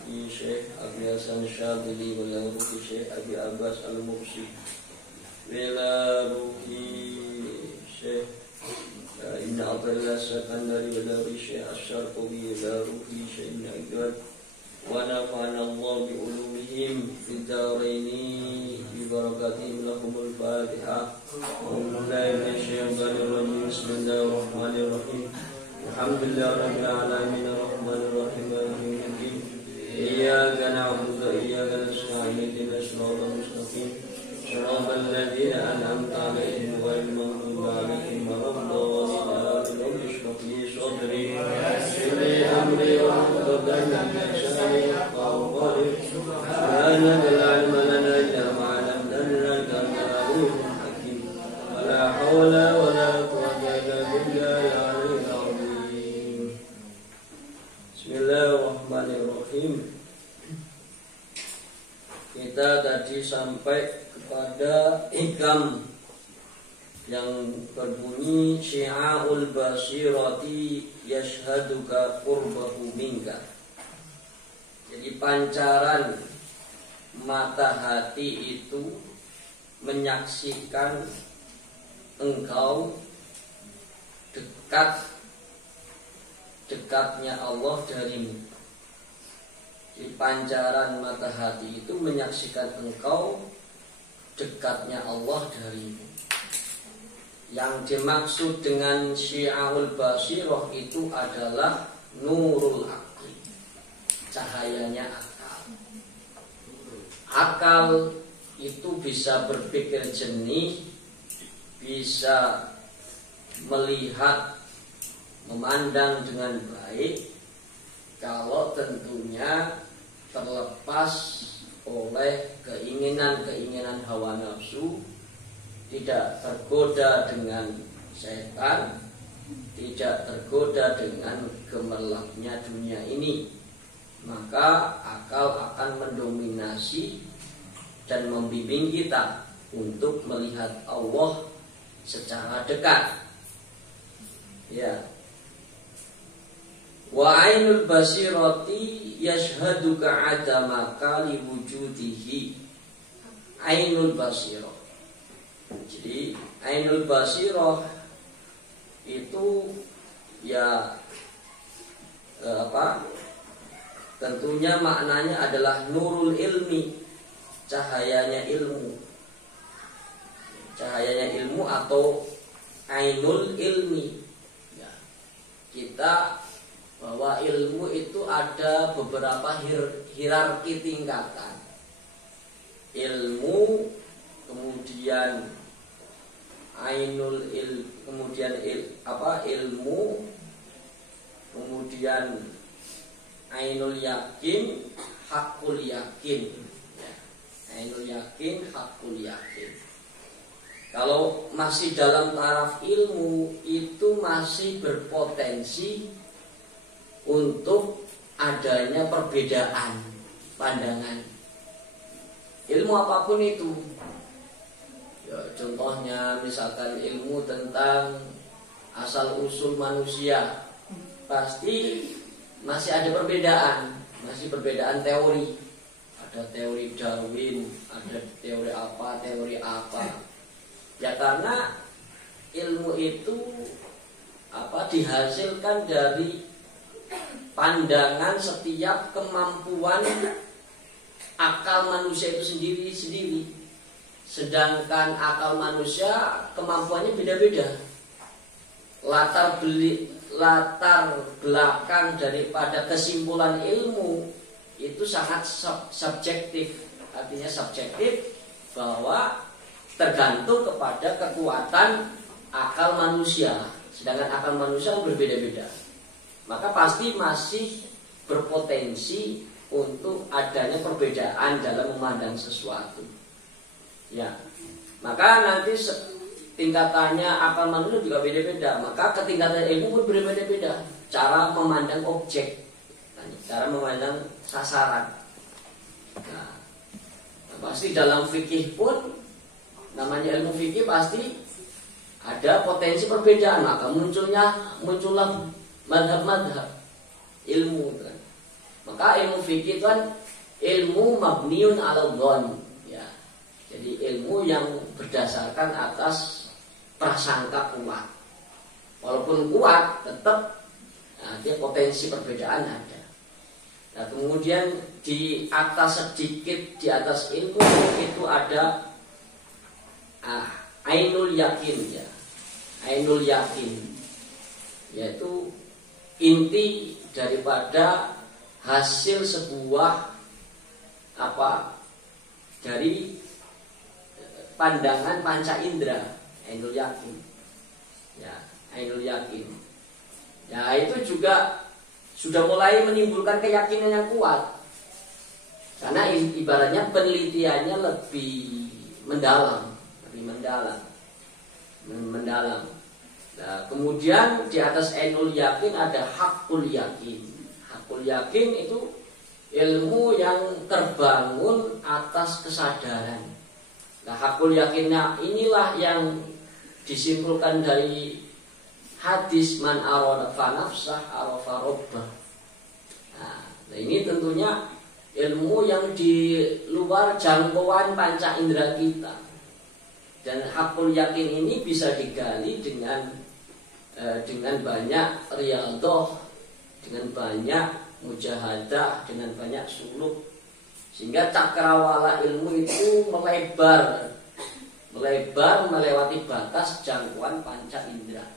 Ruki Syekh Abi Hasan Syadili Wala Ruki Syekh Abi Abbas Al-Mursi Wala Ruki Syekh Ibn Abdullah Sakandari Wala Ruki Syekh Asyarqawi Wala Ruki Syekh Ibn Iqbal wa nafa'ana Allah bi ulumihim fid daraini bi barakatihim lahumul Fatihah. Bismillahirrahmanirrahim. Alhamdulillahirabbil alamin arrahmanir rahim maliki yaumiddin. Iyyaka na'budu wa iyyaka nasta'in ihdinas siratal mustaqim siratal ladzina an'amta 'alaihim ghairil maghdubi 'alaihim waladdallin. Rabbi shrah li sadri wa yassir li amri wahlul 'uqdatam min lisani yafqahu qawli. Subhanaka la 'ilma lana illa ma 'allamtana innaka antal 'alimul hakim. La haula wa la quwwata illa billahil 'aliyyil 'azim. Bismillahirrahmanirrahim. Kita tadi sampai kepada ikam yang berbunyi syi'aul basirati yashhaduka qurbahu minka. Jadi pancaran mata hati itu menyaksikan engkau dekatnya Allah darimu. Jadi pancaran mata hati itu menyaksikan engkau dekatnya Allah darimu. Yang dimaksud dengan syi'aul basirah itu adalah nurul aqli, cahayanya akal. Akal itu bisa berpikir jernih, bisa melihat, memandang dengan baik, kalau tentunya terlepas oleh keinginan-keinginan hawa nafsu, tidak tergoda dengan setan, tidak tergoda dengan gemerlapnya dunia ini, maka akal akan mendominasi dan membimbing kita untuk melihat Allah secara dekat. Ya. Wa ainul basirati yashhaduka adamaka li wujudihi. Ainul basirah. Jadi ainul basirah itu ya tentunya maknanya adalah nurul ilmi, cahayanya ilmu. Cahayanya ilmu atau ainul ilmi. Ya. Kita bahwa ilmu itu ada beberapa hierarki tingkatan. Ilmu, kemudian ainul kemudian ilmu, kemudian ainul yakin, hakul yakin. Ya. Ainul yakin, hakul yakin. Kalau masih dalam taraf ilmu itu masih berpotensi untuk adanya perbedaan pandangan. Ilmu apapun itu. Ya, contohnya misalkan ilmu tentang asal usul manusia, pasti masih ada perbedaan, masih perbedaan teori. Ada teori Darwin, ada teori apa. Ya karena ilmu itu dihasilkan dari pandangan setiap kemampuan akal manusia itu sendiri. Sedangkan akal manusia kemampuannya beda-beda. Latar belakang daripada kesimpulan ilmu itu sangat subjektif. Artinya subjektif bahwa tergantung kepada kekuatan akal manusia. Sedangkan akal manusia berbeda-beda. Maka pasti masih berpotensi untuk adanya perbedaan dalam memandang sesuatu. Ya, maka nanti tingkatannya akal manusia juga beda-beda. Maka ketingkatan ilmu pun berbeda-beda. Cara memandang objek, cara memandang sasaran. Nah, pasti dalam fikih pun, namanya ilmu fikih pasti ada potensi perbedaan. Maka muncullah madhab-madhab ilmu kan. Maka ilmu fikih itu kan ilmu mabniun ala dhon, ya. Jadi ilmu yang berdasarkan atas prasangka kuat. Walaupun kuat, tetap dia potensi perbedaan ada. Nah, kemudian di atas sedikit di atas ilmu itu ada ainul yakin, ya. Ainul yakin, yaitu inti daripada hasil sebuah dari pandangan panca indera, ainul yakin, ya, ainul yakin. Ya, itu juga sudah mulai menimbulkan keyakinan yang kuat, karena ibaratnya penelitiannya lebih mendalam. Nah, kemudian di atas ainul yakin ada hakul yakin. Hakul yakin itu ilmu yang terbangun atas kesadaran. Nah, hakul yakinnya inilah yang disimpulkan dari hadis man arafa nafsah arafa rabbah. Nah, ini tentunya ilmu yang di luar jangkauan panca indera kita. Dan hakul yakin ini bisa digali dengan banyak riyadhah, dengan banyak mujahadah, dengan banyak suluk, sehingga cakrawala ilmu itu melebar melewati batas jangkauan panca indera.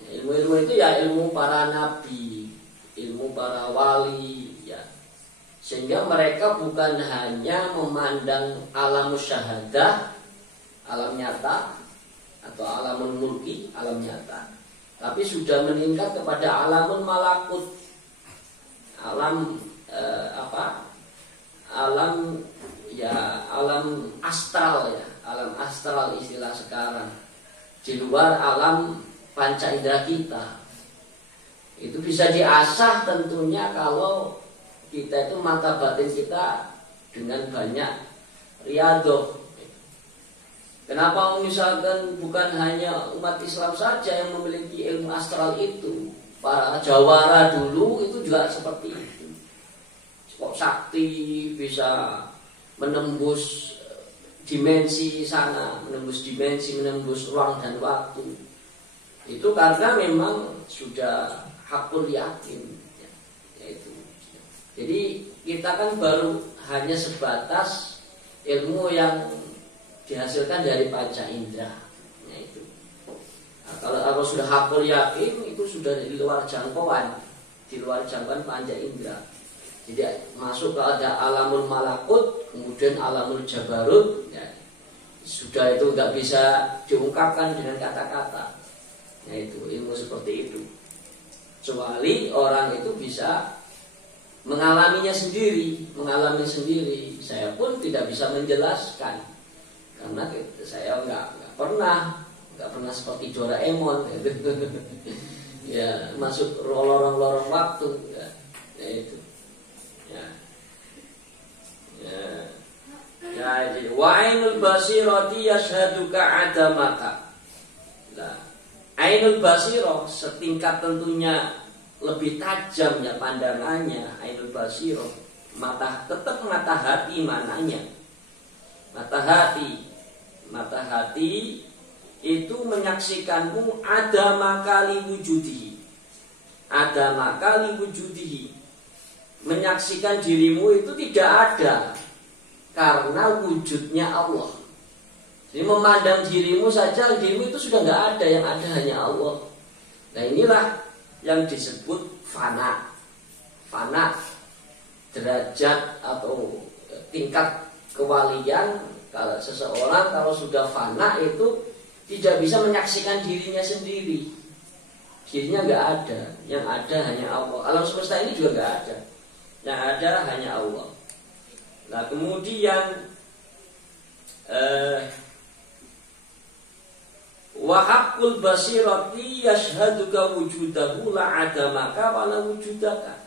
Ilmu-ilmu itu ya ilmu para nabi, ilmu para wali, ya. Sehingga mereka bukan hanya memandang alam musyahadah, alam nyata, atau alamul mulki, alam nyata, tapi sudah meningkat kepada alamul malakut, alam alam astral, ya, alam astral istilah sekarang, di luar alam panca indera kita. Itu bisa diasah tentunya kalau kita itu mata batin kita dengan banyak riyadhah. Kenapa misalkan bukan hanya umat Islam saja yang memiliki ilmu astral itu? Para jawara dulu itu juga seperti itu. Kok sakti bisa menembus dimensi sana, menembus ruang dan waktu. Itu karena memang sudah hakul yakin, yaitu. Jadi kita kan baru hanya sebatas ilmu yang dihasilkan dari panca indera, yaitu. Nah, kalau sudah hakul yakin itu sudah di luar jangkauan panca indera. Jadi masuk ke ada alamul malakut, kemudian alamul jabarut, ya, sudah itu nggak bisa diungkapkan dengan kata-kata. Yaitu ilmu seperti itu. Kecuali orang itu bisa mengalami sendiri. Saya pun tidak bisa menjelaskan. Karena saya nggak pernah seperti Doraemon, ya, masuk lorong-lorong waktu, ya itu, ya. Jadi wa ainul basirati yashhaduka adamaka. Nah, ainul basirah setingkat tentunya lebih tajam, ya, pandangannya. Ainul basirah, tetap mata hati mananya. Mata hati itu menyaksikanmu ada makali wujudihi. Menyaksikan dirimu itu tidak ada karena wujudnya Allah. Jadi memandang dirimu saja, dirimu itu sudah nggak ada, yang ada hanya Allah. Nah, inilah yang disebut fana derajat atau tingkat kewalian. Kalau seseorang sudah fana itu tidak bisa menyaksikan dirinya sendiri. Dirinya nggak ada, yang ada hanya Allah. Alam semesta ini juga nggak ada, yang ada hanya Allah. Nah, kemudian wa haqqul basirati yashhaduka wujudahu la adamaka wa la wujudaka.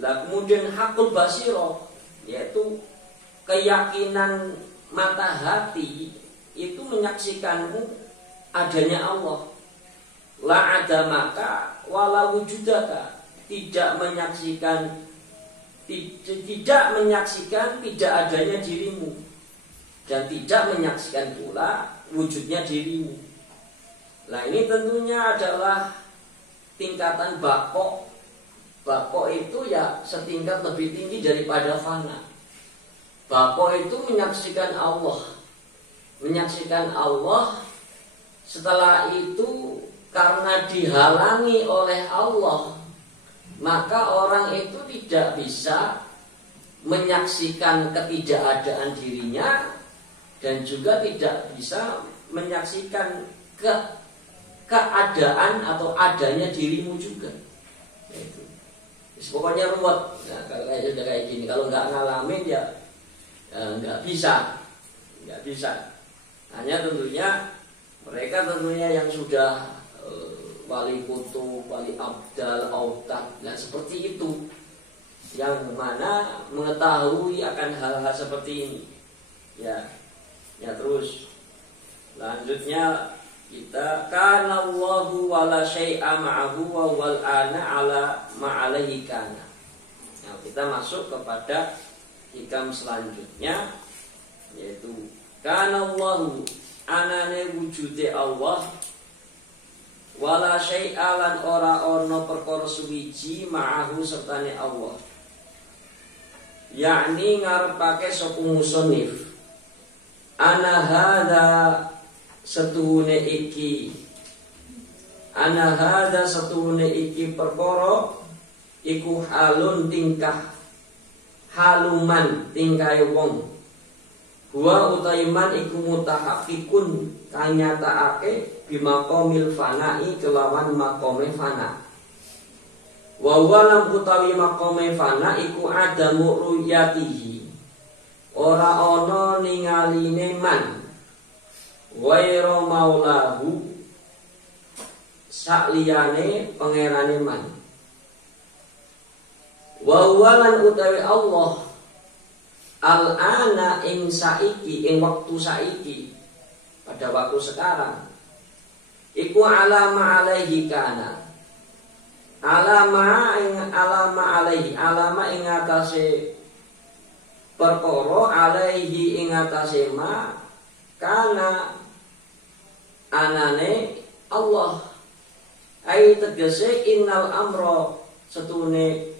Lah, kemudian haqqul basirah, yaitu keyakinan mata hati itu menyaksikanmu adanya Allah. La adamaka wala wujudaka, tidak menyaksikan tidak menyaksikan tidak adanya dirimu dan tidak menyaksikan pula wujudnya dirimu. Nah ini tentunya adalah tingkatan bako. Bako itu ya setingkat lebih tinggi daripada fana. Bako itu menyaksikan Allah. Menyaksikan Allah, setelah itu karena dihalangi oleh Allah, maka orang itu tidak bisa menyaksikan ketidakadaan dirinya dan juga tidak bisa menyaksikan keadaan atau adanya dirimu juga. Itu. Pokoknya ruwet. Nah, kalau kayak gini, kalau nggak ngalamin ya nggak bisa. Hanya tentunya mereka yang sudah wali kutub, wali abdal, autad, nah seperti itu, yang mana mengetahui akan hal-hal seperti ini. Ya terus lanjutnya kita kana Allahu wala syai'a ma'ahu wa wal ana ala ma'alaihi kana. Nah, kita masuk kepada hikam selanjutnya, yaitu kana Allahu anane wujude Allah wala syai'a lan ora ana perkara suwiji ma'ahu sertane Allah. Yakni ngarepake sapa musannif ana hadza setuhune iki perkara iku halun tingkah haluman tingkahe wong huwa utaiman iku mutahaqqiqun kanyatakake bimaqamil fana'i kelawan maqame fana. Wa walam utawi maqame fana iku adamu ruyatihi ora ana ningaline man waira maulahu sakliyane pangerane man. Wa walan utawi Allah al-ana ing saiki ing waktu saiki pada waktu sekarang iku alama alaihi kana alama ing atase perkara alaihi ing atase ma kana anane Allah ai tegese innal amro setune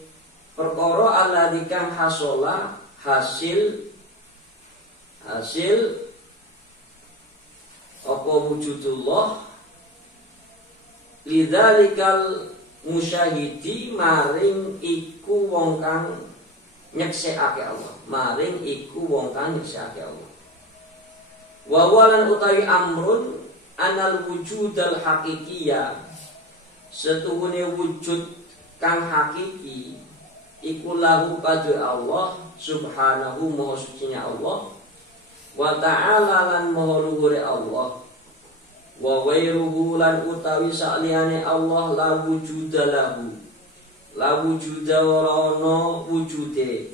perkara alladzi kang hasola hasil apa wujudullah lidzalikal musyahidi maring iku wong kang nyeksekake Allah, maring iku wong kang nyeksekake Allah. Wa walan utawi amrun anal wujudal haqiqiyya setuhune wujud kang hakiki iku lahu kadhe Allah subhanahu maha sucinya Allah wa ta'ala lan maha luhure Allah wa wairuhu lan utawi saliyane Allah la wujuda lahu ora wujude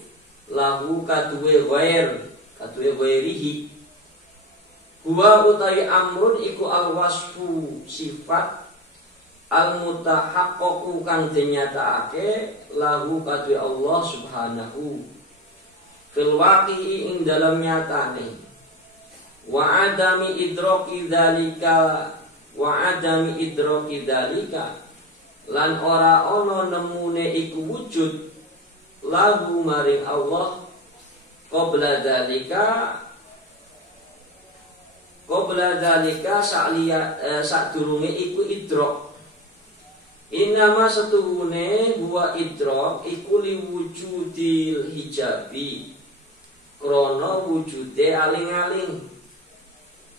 lahu kadhe ghairihi huwa utawi amrun iku al-wasfu sifat al-mutahaqqaqu kang dinyatakake lahu kadhe Allah subhanahu fil waqi'i ing dalam nyatane wa adami idraki dzalika lan ora ana nemune iku wujud lahu maring Allah qabla dzalika sadurunge iku idrak. Inama setuhune huwa idrak iku liwujudil hijabi krana wujude aling-aling.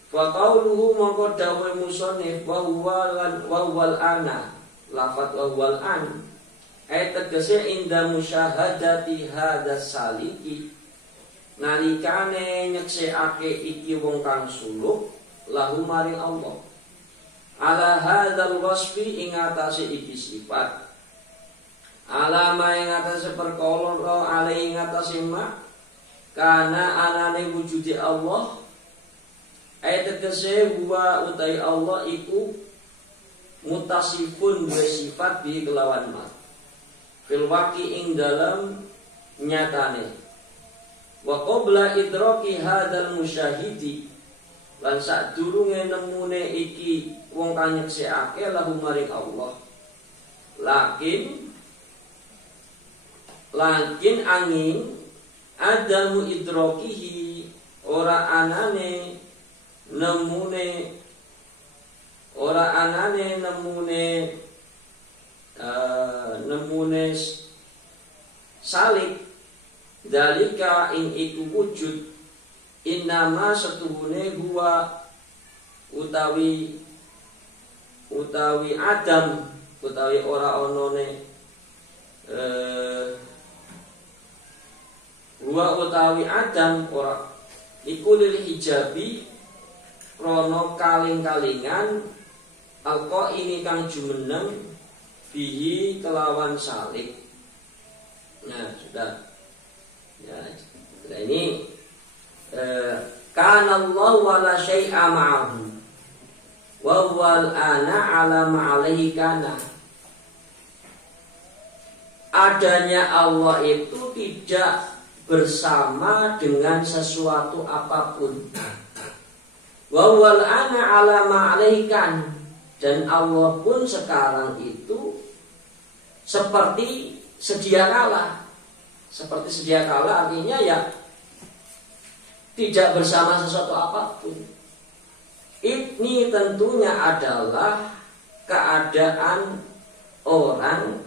Fa qauluhu mongko dawuhe musannif wa huwal ana lafat wa huwal an ayat tegese inda musyahadati hadas saliki nalikane nyeksekake iki wong kang suluk lahu maring Allah ala hadzal wasfi ing atase iki sifat alama ing atase perkara ale ing atase ma kana anane wujudi Allah ayat tegese huwa utai Allah iku mutasifun wa sifat bi kelawan ma fil waqi ing dalam nyatane. Wa qabla idraki hadzal musyahidi lan sadurunge nemune iki wong kang nyeksekake lahu maring Allah. Lakin angin adamu idrakihi ora anane nemune salik dalika ing iku wujud innama setuhune huwa utawi adam utawi ora onone huwa utawi adam ora iku lil hijabi krono kaling-kalingan alqa ini kang jumeneng bihi kelawan salik. Nah sudah ya, sudah ini kana Allah wala syai'a ma'ahu wa wal ana ala ma'alaihi kana. Adanya Allah itu tidak bersama dengan sesuatu apapun. Wa wal ana ala ma'alaihi kana, dan Allah pun sekarang itu seperti sedia kala. Seperti sedia kala artinya ya tidak bersama sesuatu apapun. Ini tentunya adalah keadaan orang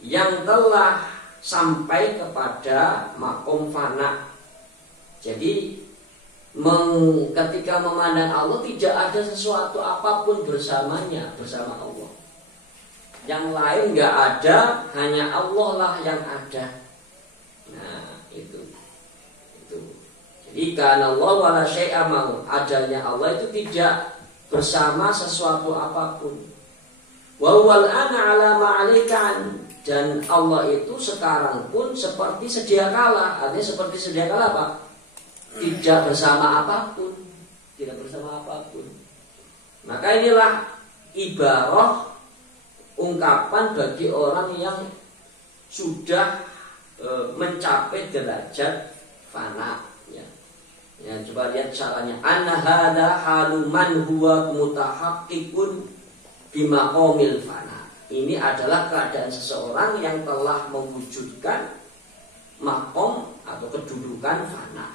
yang telah sampai kepada makom fana. Jadi ketika memandang Allah tidak ada sesuatu apapun bersamanya, bersama Allah. Yang lain nggak ada, hanya Allah lah yang ada. Nah itu. Jadi karena Allah wala syai'a ma'ahu, adanya Allah itu tidak bersama sesuatu apapun. Wa wal ana ala ma'alikan, dan Allah itu sekarang pun seperti sedia kala. Artinya seperti sedia kala apa? Tidak bersama apapun, tidak bersama apapun. Maka inilah ibarah ungkapan bagi orang yang sudah mencapai derajat fana. Ya, coba lihat caranya. Anna hadza haluman huwa mutahaqqiqun bimaqamil fana. Ini adalah keadaan seseorang yang telah mewujudkan makom atau kedudukan fana.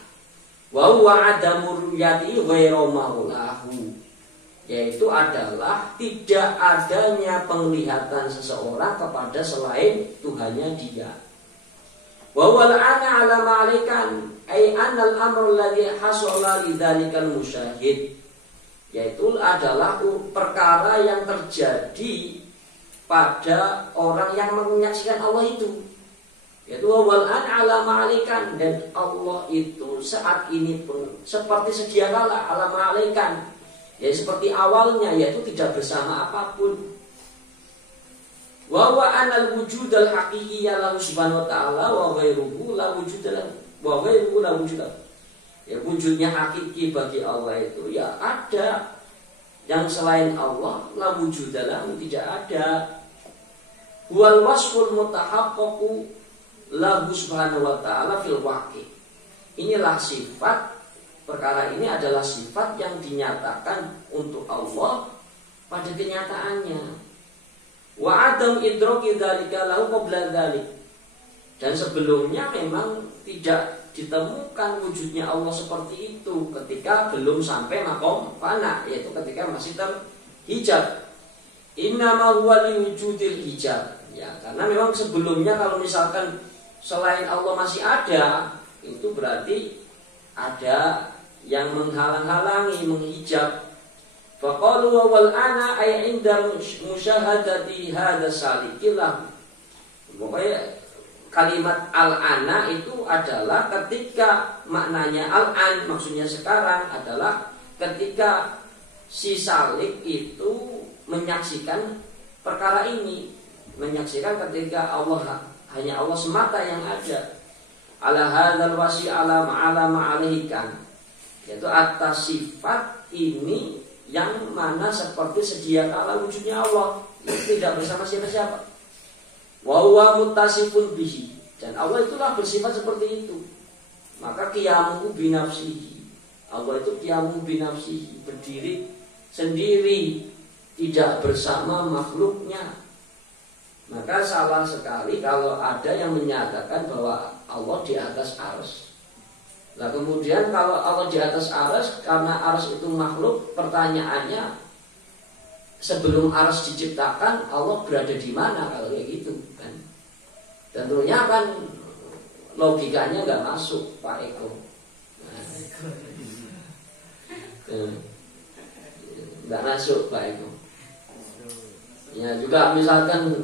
Wa huwa adamu ru'yati ghairu maulahu, yaitu adalah tidak adanya penglihatan seseorang kepada selain Tuhannya dia. Wa huwa al-ana 'ala ma'alikan ay anal amru alladhi hasala lidzalikal musyahid, yaitu adalah perkara yang terjadi pada orang yang menyaksikan Allah itu, yaitu wal an ala ma'alikan, dan Allah itu saat ini pun seperti sedia kala ala ma'alikan, ya seperti awalnya, yaitu tidak bersama apapun. Wa wa anal wujudal haqiqiyya lahu subhanahu wa ta'ala wa ghairuhu la wujudal wa ghairuhu la wujudal. Ya wujudnya hakiki bagi Allah itu ya ada, yang selain Allah la wujudalahu tidak ada. Wal wasful mutahaqqaqu lahu subhanahu wa ta'ala fil waqi. Inilah sifat, perkara ini adalah sifat yang dinyatakan untuk Allah pada kenyataannya. Wa adam idraki dzalika lahu qabla dzalik, dan sebelumnya memang tidak ditemukan wujudnya Allah seperti itu ketika belum sampai makom fana, yaitu ketika masih terhijab. Innama huwa liwujudil hijab, ya karena memang sebelumnya kalau misalkan selain Allah masih ada, itu berarti ada yang menghalang-halangi, menghijab. Faqalu wal ana ay inda musyahadati hadza salikillah. Pokoknya kalimat al-ana itu adalah ketika, maknanya al-an maksudnya sekarang adalah ketika si salik itu menyaksikan perkara ini, menyaksikan ketika Allah, hanya Allah semata yang ada. Ala hadzal wasi ala ma'alaikan, yaitu atas sifat ini yang mana seperti sedia kala wujudnya Allah, itu tidak bersama siapa-siapa. Wa huwa muttasifun bihi, Dan Allah itulah bersifat seperti itu. Maka qiyamuhu binafsihi. Allah itu qiyamuhu binafsihi, berdiri sendiri, tidak bersama makhluknya. Maka salah sekali kalau ada yang menyatakan bahwa Allah di atas arsy. Nah kemudian kalau Allah di atas arsy, karena arsy itu makhluk, pertanyaannya sebelum arsy diciptakan Allah berada di mana kalau kayak gitu kan? Tentunya kan logikanya nggak masuk Pak Eko. Nggak masuk Pak Eko. Ya juga misalkan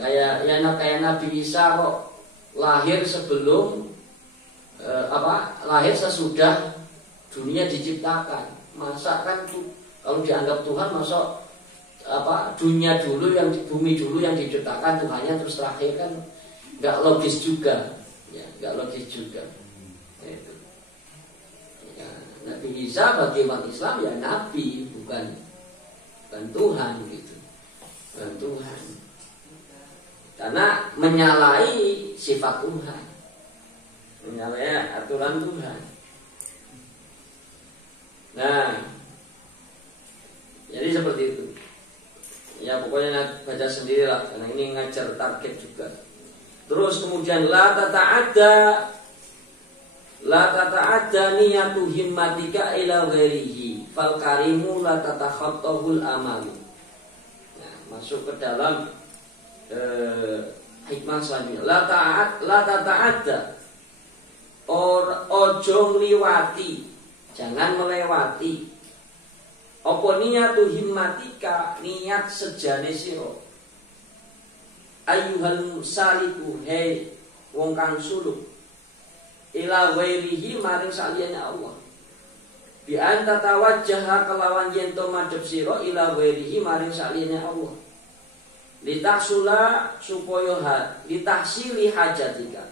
kayak Nabi Isa kok lahir sebelum lahir sesudah dunia diciptakan. Masa kan kalau dianggap Tuhan, masa dunia dulu, yang bumi dulu yang diciptakan Tuhannya terus terakhir, kan nggak logis juga, ya nggak logis juga. Itu. Ya, Nabi Isa bagi umat Islam ya Nabi, bukan Tuhan gitu, bukan Tuhan. Karena menyalahi sifat Tuhan, menyalahi aturan Tuhan. Nah, jadi seperti itu. Ya pokoknya baca sendirilah, karena ini ngajar target juga. Terus kemudian la tata'adda niyatu himmatika ila ghairihi fal karimu la tatakhattahul amalu. Nah, masuk ke dalam hikmah selanjutnya. La tata'adda, ojo ngliwati, jangan melewati. Apa niyatu himmatika, niat sejane sira. Ayyuhal saliku, hei wong kang suluk, ila ghairihi maring saliyane Allah. Bi anta tawajjaha kelawan yen to madhep sira ila ghairihi maring saliyane Allah. Litasula supaya litahsili hajatika,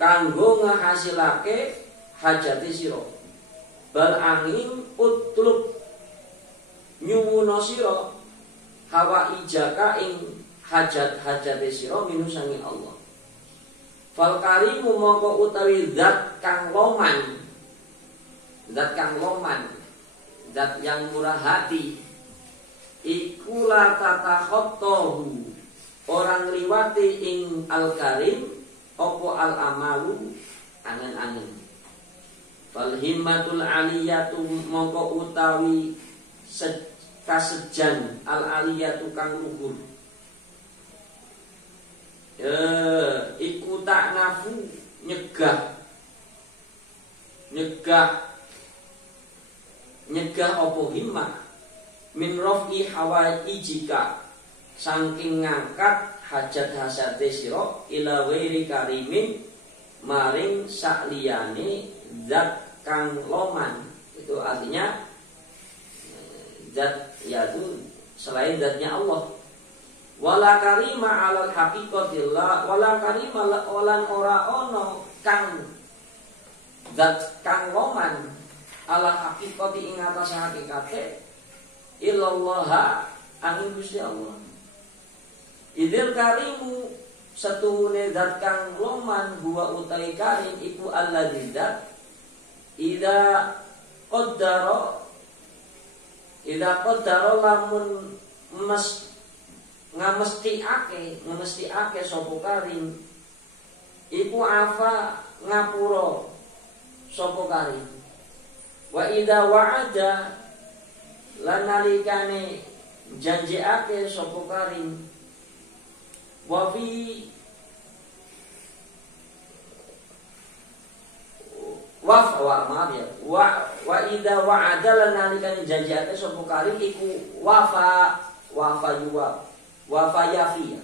kanggo ngahasilake hajati sira. Bal angin utlub nyuwuna sira hawa ijaka ing hajat-hajate sira minu sanging Allah. Fal karimu mongko utawi zat kang loman, zat yang murah hati, iku la tatakhattahu, orang liwati ing al-karim apa al-amalu angen-angen. Fal himmatul aliyatu mongko utawi kasejan al-aliyatu kang luhur, iku tak nafu nyegah apa himmah min raf'i hawaijika, saking ngangkat hajat-hajate sira ila ghairi karimin maring sakliyane zat kang loman. Itu artinya zat, yaitu selain zatnya Allah. Wala karima alal haqiqatillah, wala karima lan ora ono kang zat kang loman ala haqiqati ing atase hakikate illallah angin Gusti Allah. Idil karimu satune zat kang loman huwa utai karim iku alladzi zat ida qaddara lamun ngamestiake sapa karim iku afa ngapura sapa karim. Wa idza wa'ada lan nalikane janjiake sapa karim wa fi wa idza wa'ada lan nalikane janjiake sapa karim iku wafa yafi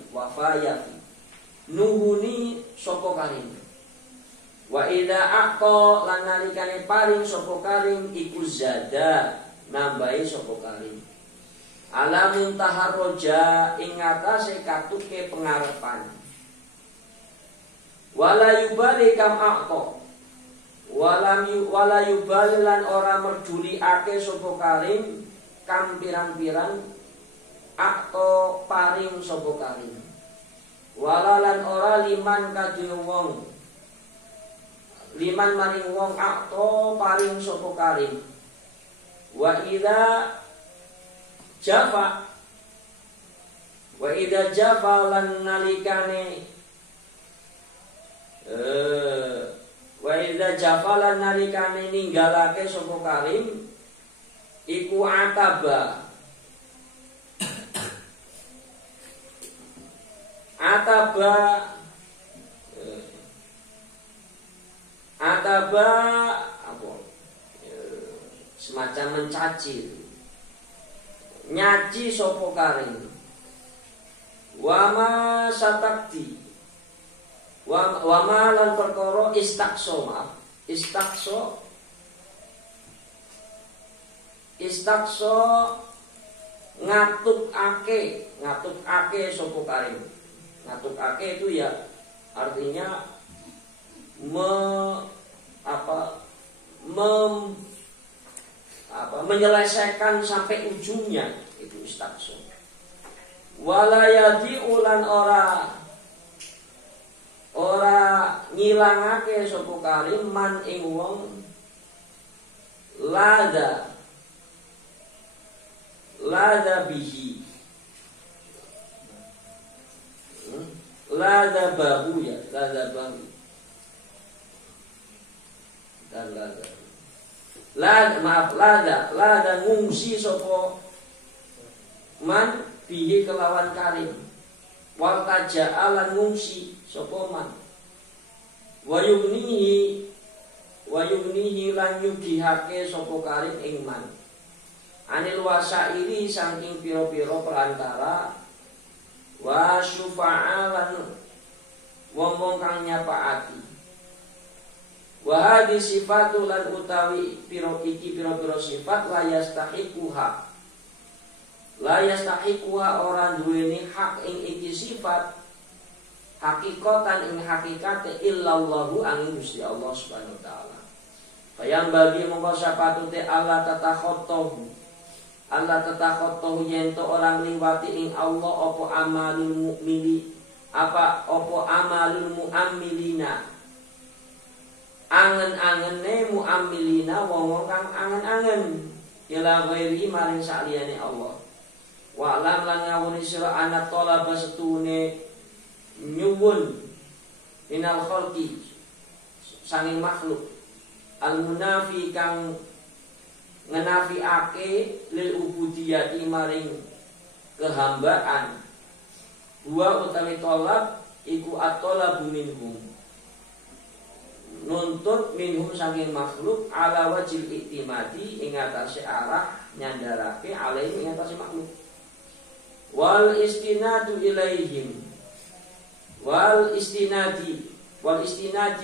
nuhuni sapa karim. Wa idza aqta lan nalikane paring sapa karim iku zada nambahi sapa karim. Ala muntahar roja ing atase katuke pengarepan. Wala yubali kam aqta wala yubali lan ora merduliake sapa karim kam pirang-pirang aqta paring sapa karim. walalan ora liman kadune wong liman maring wong akto paring sapa karim wa idza jafa lan nalikane wa idza jafa lan nalikane ninggalake sapa karim iku ataba apa semacam mencaci nyaci sapa karim wama satakti wama lan perkara istakso ngatukake sapa karim. Ngatukake itu ya artinya menyelesaikan sampai ujungnya, itu istakso. Walayadi ulan ora ngilangake sapa karim man ing wong lada bihi lada bahu ya lada bahu dan lada ngungsi sapa man bihi kelawan karim wal taja'alan ngungsi sapa man wa yumnihi lan yugihake sapa karim ing man anil wasaili saking pira-pira perantara wa syufa'alan wong-wong kang nyapaati wa hadhi sifatu lan utawi pira-pira sifat la yastahiquha orang duweni hak ing iki sifat hakikatan ing hakikate illallahu angin Gusti Allah Subhanahu wa taala. Bayang bagi mongko sapatute Allah tatakhottahu yento orang liwati ing Allah apa amalul mu'ammilina angen-angene mu'ammilina wong kang angen-angen ila ghairi maring saliyane Allah. Wa lam lan ngawuni sira ana talaba setune nyuwun minal khalqi sanging makhluk al munafi kang ngenafiake lil ubudiyati maring kehambaan wa utawi talab iku at-talabu minhum nuntut minhum saking makhluk ala wajil iktimadi ing atase arah nyandarake alaihi ing atase makhluk wal istinadu ilaihim wal istinadi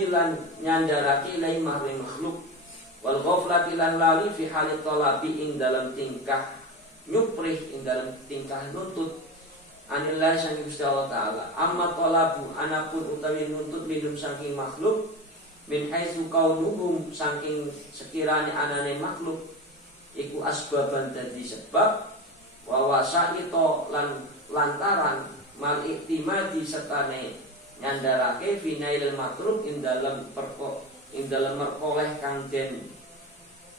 lan nyandarake ilaih maring makhluk wal ghaflati lan lali fi halit talabi ing dalam tingkah nyuprih ing dalam tingkah nuntut anillah saking Gusti Allah taala amma talabu anapun utawi nuntut minum saking makhluk min haitsu kaunuhum saking sekirane anane makhluk iku asbaban dadi sebab wa wasaito lan lantaran mal iktimadi sertane nyandarake finail matruk ing dalam merkoleh kang den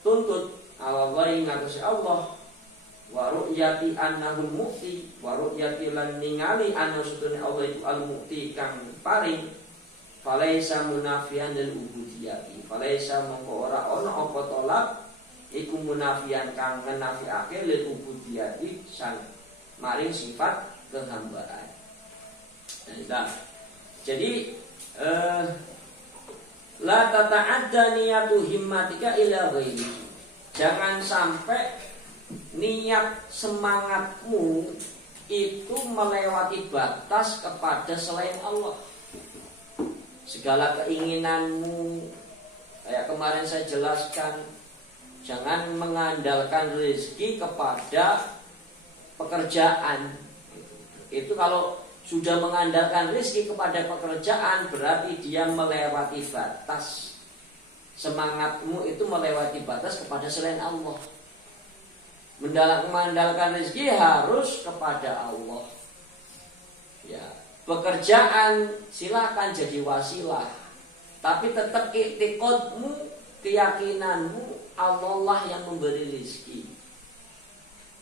tuntut Allah ngatasi Allah wa ru'yati annahu mukti wa ru'yati lan ningali ana setune Allah itu al mukti kang paring falaisa munafian lil ubudiyati falaisa mongko ora ana apa tolak iku munafian kang menafiake lil ubudiyati sang maring sifat kehambaan. Nah, jadi la tata'adda niyatu himmatika ila ghairi. Jangan sampai niat semangatmu itu melewati batas kepada selain Allah. Segala keinginanmu, kayak kemarin saya jelaskan, jangan mengandalkan rezeki kepada pekerjaan. Itu kalau sudah mengandalkan rezeki kepada pekerjaan berarti dia melewati batas. Semangatmu itu melewati batas kepada selain Allah. Mengandalkan rezeki harus kepada Allah. Ya, pekerjaan silakan jadi wasilah, tapi tetap i'tiqadmu, keyakinanmu Allah yang memberi rezeki.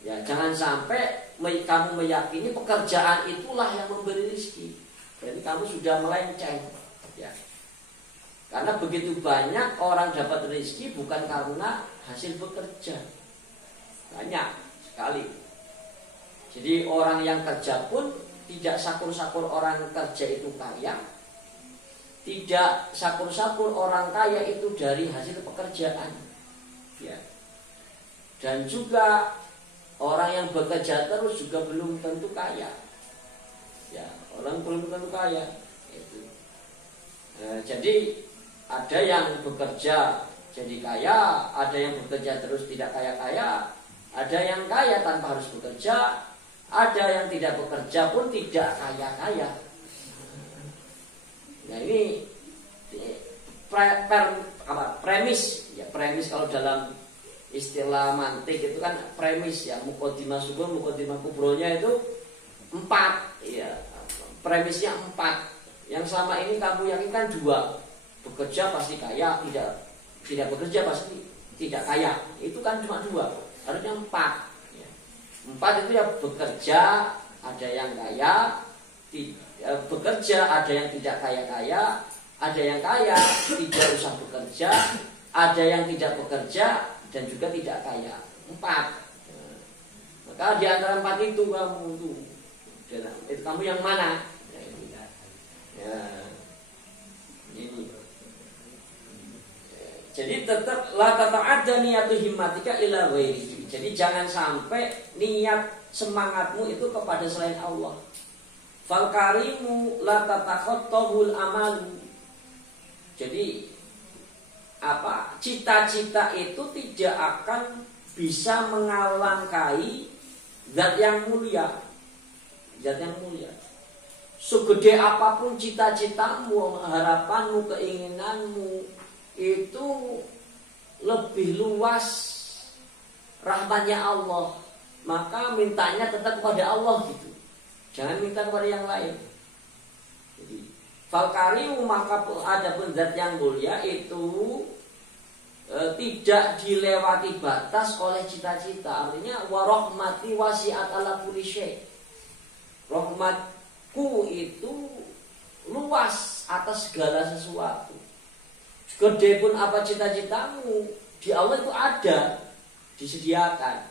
Ya, jangan sampai kamu meyakini pekerjaan itulah yang memberi rezeki. Berarti kamu sudah melenceng. Ya. Karena begitu banyak orang dapat rezeki bukan karena hasil bekerja. Banyak sekali. Jadi orang yang kerja pun tidak sakur-sakur orang kerja itu kaya. Tidak sakur-sakur orang kaya itu dari hasil pekerjaan. Ya. Dan juga orang yang bekerja terus juga belum tentu kaya. Ya, orang belum tentu kaya. Itu. Jadi ada yang bekerja jadi kaya, ada yang bekerja terus tidak kaya-kaya, ada yang kaya tanpa harus bekerja, ada yang tidak bekerja pun tidak kaya-kaya. Nah ini premis, ya premis kalau dalam istilah mantik itu kan premis ya, muqaddimah subuh, muqaddimah kubronya itu 4 ya, premisnya 4. Yang selama ini kamu yakinkan 2, bekerja pasti kaya, tidak bekerja pasti tidak kaya. Itu kan cuma 2, harusnya 4 ya. 4 itu ya bekerja, ada yang kaya, bekerja ada yang tidak kaya-kaya, ada yang kaya tidak usah bekerja, ada yang tidak bekerja dan juga tidak kaya. 4. Maka di antara 4 itu kamu itu kamu yang mana? Ya, ini. Jadi tetap la tata'adda niyatu himmatika ila ghairihi. Jadi jangan sampai niat semangatmu itu kepada selain Allah. Fal karimu la tatakhattahul amalu. Jadi cita-cita itu tidak akan bisa mengalangkai zat yang mulia. Zat yang mulia. Segede apapun cita-citamu, harapanmu, keinginanmu, itu lebih luas rahmatnya Allah, maka mintanya tetap kepada Allah gitu. Jangan minta kepada yang lain. Jadi falkariu, maka ada pun zat yang mulia itu tidak dilewati batas oleh cita-cita. Artinya warahmati wasi'at ala kulli syai'. Rahmatku itu luas atas segala sesuatu. Gede pun apa cita-citamu, di Allah itu ada, disediakan.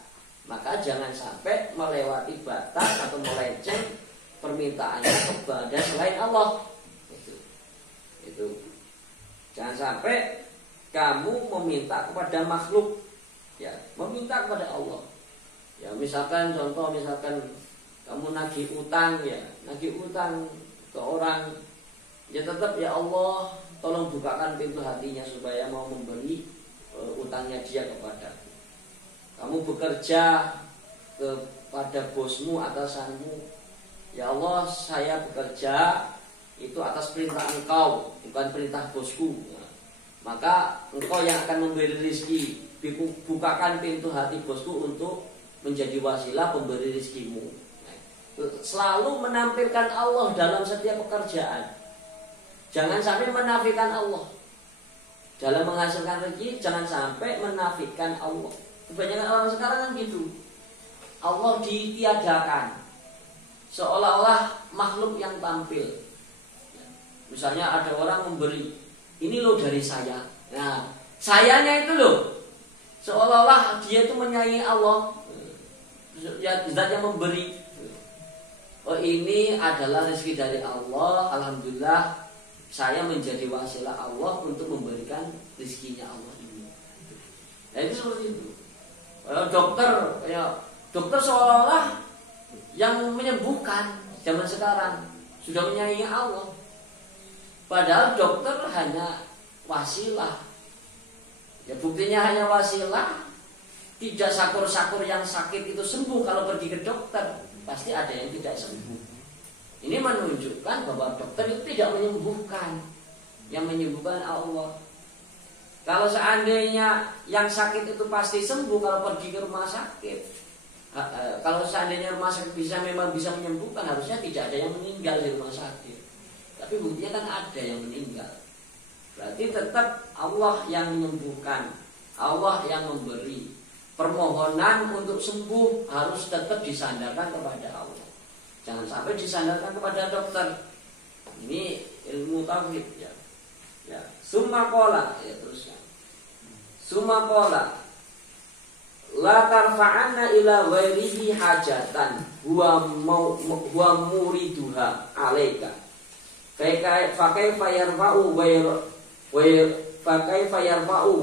Maka jangan sampai melewati batas atau melenceng permintaannya kepada selain Allah. Itu. Jangan sampai kamu meminta kepada makhluk, ya, meminta kepada Allah. Ya, misalkan contoh, kamu nagih utang, ya, nagih utang ke orang, ya tetap ya Allah, tolong bukakan pintu hatinya supaya mau memberi utangnya dia kepadaku. Kamu bekerja kepada bosmu, atasanmu, ya Allah, saya bekerja itu atas perintah Engkau, bukan perintah bosku. Maka Engkau yang akan memberi rezeki. Bukakan pintu hati bosku untuk menjadi wasilah pemberi rezekimu. Selalu menampilkan Allah dalam setiap pekerjaan. Jangan sampai menafikan Allah dalam menghasilkan rezeki. Jangan sampai menafikan Allah. Kebanyakan orang sekarang kan gitu. Allah ditiadakan, seolah-olah makhluk yang tampil. Misalnya ada orang memberi, ini loh dari saya. Nah, sayanya itu loh, seolah-olah dia itu menyayangi Allah. Zat yang memberi. Oh, ini adalah rezeki dari Allah. Alhamdulillah, saya menjadi wasilah Allah untuk memberikan rezekinya Allah ini. Nah, itu seperti itu. Dokter seolah-olah yang menyembuhkan zaman sekarang sudah menyayangi Allah. Padahal dokter hanya wasilah. Ya, buktinya hanya wasilah. Tidak sakur-sakur yang sakit itu sembuh kalau pergi ke dokter. Pasti ada yang tidak sembuh. Ini menunjukkan bahwa dokter itu tidak menyembuhkan. Yang menyembuhkan Allah. Kalau seandainya yang sakit itu pasti sembuh kalau pergi ke rumah sakit, Kalau seandainya rumah sakit memang bisa menyembuhkan, harusnya tidak ada yang meninggal di rumah sakit. Tapi buktinya kan ada yang meninggal. Berarti tetap Allah yang menyembuhkan, Allah yang memberi. Permohonan untuk sembuh harus tetap disandarkan kepada Allah. Jangan sampai disandarkan kepada dokter. Ini ilmu tauhid ya. Ya, summa qala ya terusnya. Summa qala la tarfa'anna ila ghairihi hajatan huwa muriduha alaika fa kaifa yarfa'u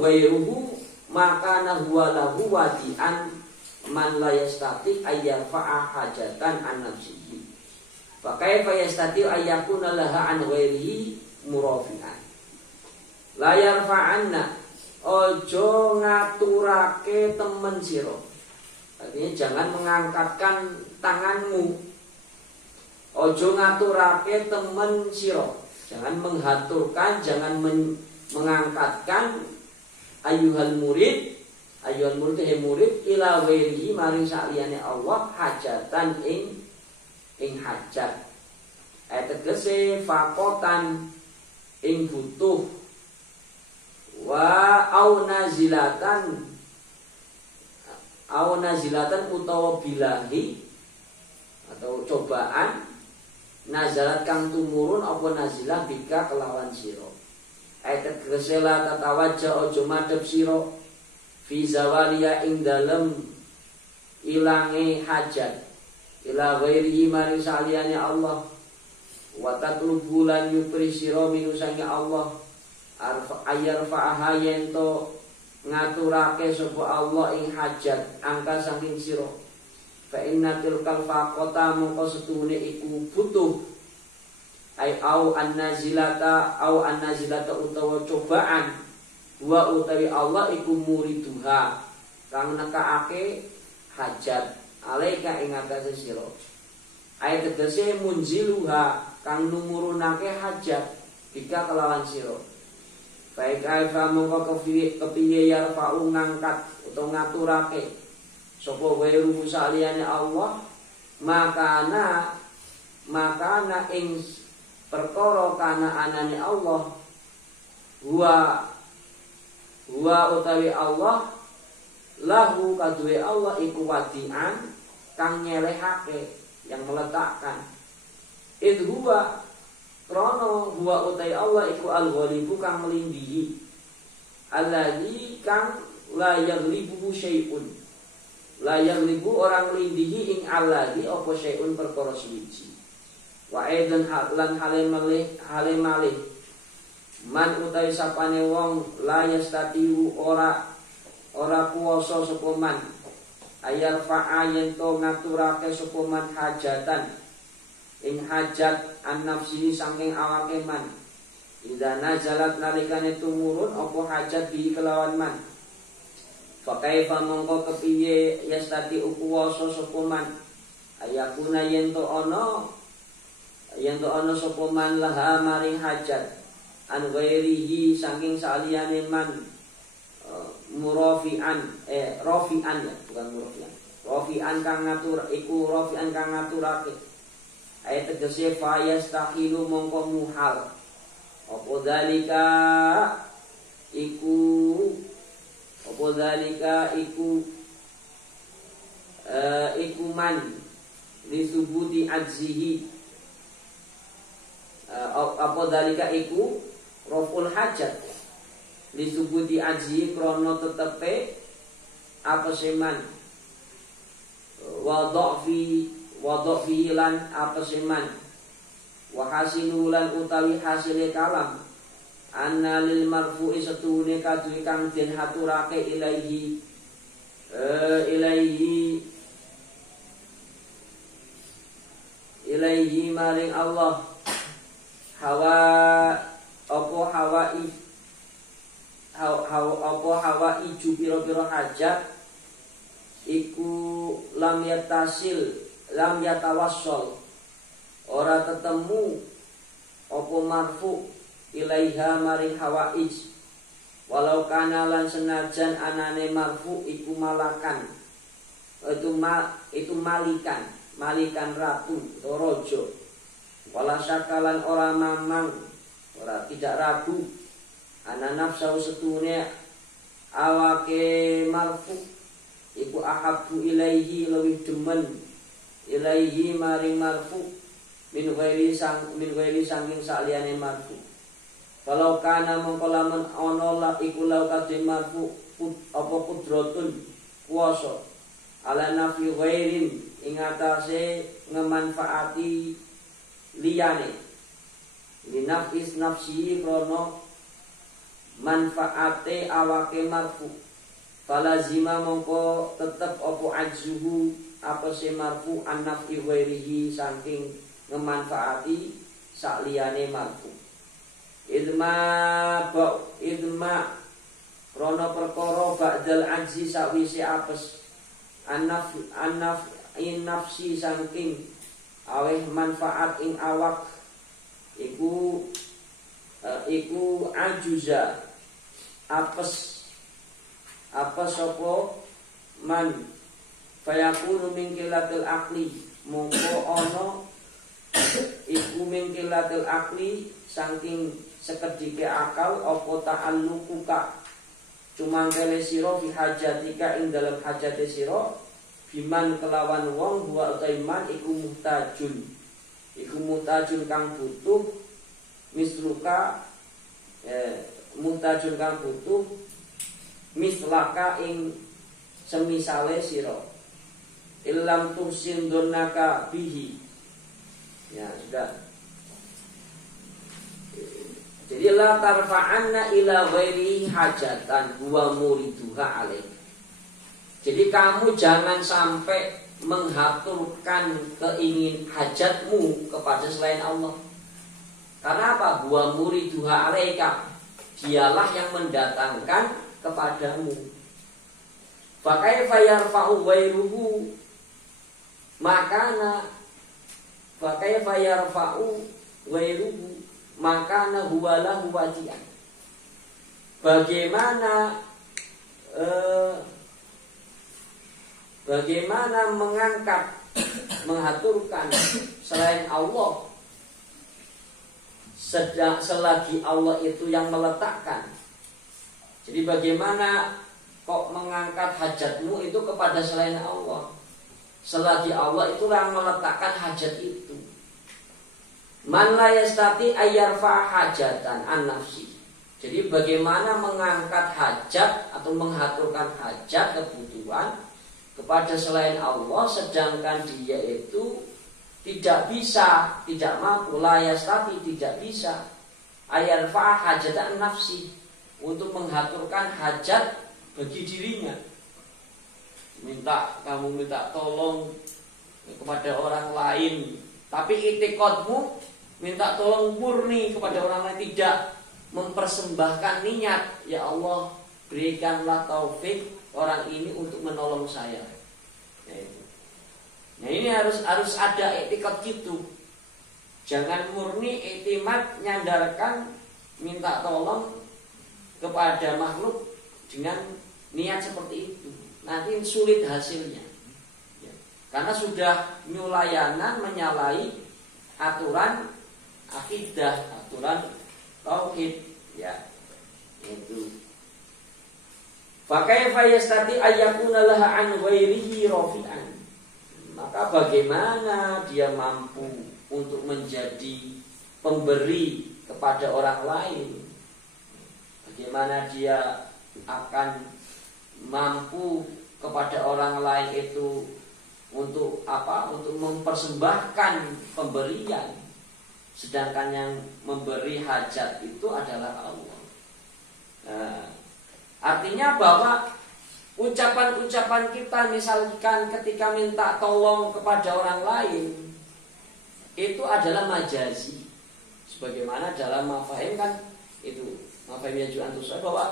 ghairuhu maka huwa lahu wadi'an man la yastati ayyarfa'a hajatan an nafsihi fa kaifa yastati ayyakuna laha an ghairihi murafi'an la yarfa'anna ojo ngaturake temen siro. Artinya jangan mengangkatkan tanganmu. Ojo ngaturake temen siro. Jangan menghaturkan, jangan mengangkatkan ayuhal murid ila wairihi maring saliyane Allah hajatan ing hajat. Tegese fakotan ing butuh wa au nazilatan utawa bilahi atau cobaan nazalat kang tumurun apa nazilah bika kelawan sira ayat gesela tatawaja ojo madhep sira fi zawaliya ing dalem ilange hajat ila ghairi maring saliyane Allah wa tatlubu lan yupri sira minusane Allah ayar fa'aha yento ngaturake sapa Allah ing hajat angka saking sira fa inna tilkal faqata mongko setune iku butuh ai au annazilata utawa cobaan wa utawi Allah iku muriduha kang nekaake hajat alaika ing atase sira ai tegese munziluha kang numurunake hajat bika kelawan sira. Baik alfa mongko kepiye yarfa'u ngangkat utawa ngaturake sapa wae saliyane Allah makana ing perkara kana anane Allah huwa utawi Allah lahu kaduwe Allah iku wadi'an kang nyelehake yang meletakkan itu huwa krono huwa utai Allah iku al-ghalibu kang melindhihi alladzi kang la yaghlibu syai'un la yaghlibu orang melindhihi ing alladzi apa syai'un perkara suci wa aidan lan hale malih man utai sapane wong la yastatiu ora kuwasa sapa man ayar fa'a yen to ngaturake sapa man hajatan ing hajat an-nafsi saking awake man idza nazalat nalikane tumurun apa hajat bi kelawan man fa kaifa mongko kepiye yastati ukuwasa sapa man ayakuna yen to ana sapa man laha maring hajat an ghairihi saking saliyane man murafian rafian ya bukan murafian rafian kang ngatur iku rafian kang ngaturake ayat tegese fa yastahilu mongko muhal apa dalika iku man disubuti ajzihi apa dalika iku raful hajat disubuti ajzihi krono tetepe apa seman wa dha'fi lan apa seman wa hasinulan utawi hasile kalam anna lil marfu'i setune kadue kang den haturake ilaihi maring Allah hawa iju pira-pira hajat iku lam yatawassal ora tetemu apa marfu ilaiha maring hawaij walau kana lan senajan anane marfu iku malakan itu malikan ratu atau rojo. Wala syakalan ora mamang, ora tidak ragu ana nafsu setune awake marfu iku ahabbu ilaihi lebih demen ilaihi maring marfu min ghairi sanging saliyane marfu. Kalau kana mongko lamun ana la iku lau kadhe marfu apa kudratun kuwasa ala nafi ghairin ing atase ngemanfaati liyane linafis nafsi krono manfaate awake marfu falazima mongko tetep opo ajzuhu apa se marfu an-nafi ghairihi saking ngemanfaati sak liyane marfu idma krono perkara ba'dal ajzi sakwise apes nafsi saking aweh manfaat ing awak iku ajuza apes apa sapa man fayakunu min qillatil aqli mongko ana iku min qillatil aqli saking sekedhike akal apa ta'alluquka cuma kele sira fi hajatika ing dalam hajate sira biman kelawan wong wa utaiman iku muhtajun kang butuh misluka muhtajun kang butuh mislaka ing semisale sira illam tuhsin donaka bihi ya sudah. Jadi la tarfa'anna ila ghairi hajatan huwa muriduha alaik. Jadi kamu jangan sampai menghaturkan hajatmu kepada selain Allah. Karena apa? Wa muriduha alaika. Dialah yang mendatangkan kepadamu. Fa kaifa yarfa'u ghairuhu makana fa kaifa yarfa'u ghairuhu makana huwa lahu wadi'an. Bagaimana mengangkat, menghaturkan selain Allah selagi Allah itu yang meletakkan. Jadi bagaimana kok mengangkat hajatmu itu kepada selain Allah selagi Allah itu yang meletakkan hajat itu. Man la yastati ayyarfa hajatan an nafsi. Jadi bagaimana mengangkat hajat atau menghaturkan hajat kebutuhan kepada selain Allah sedangkan dia itu tidak bisa, tidak mampu, layas tapi tidak bisa ayarfa hajatan nafsi untuk menghaturkan hajat bagi dirinya. Kamu minta tolong kepada orang lain, tapi itikadmu minta tolong murni kepada orang lain, tidak mempersembahkan niat, ya Allah berikanlah taufik orang ini untuk menolong saya. Nah ini harus ada etikad gitu. Jangan murni iktimat nyandarkan minta tolong kepada makhluk dengan niat seperti itu. Nanti sulit hasilnya. Karena sudah nyulayanan menyalahi aturan akidah, aturan tauhid, ya. Itu. Fakaifa yastati ayyakuna laha an ghairihi rafi'an. Maka bagaimana dia mampu untuk menjadi pemberi kepada orang lain? Bagaimana dia akan mampu kepada orang lain itu untuk apa? Untuk mempersembahkan pemberian, sedangkan yang memberi hajat itu adalah Allah. Artinya bahwa ucapan-ucapan kita misalkan ketika minta tolong kepada orang lain itu adalah majazi. Sebagaimana dalam mafahim kan itu mafahimnya juga antusah bahwa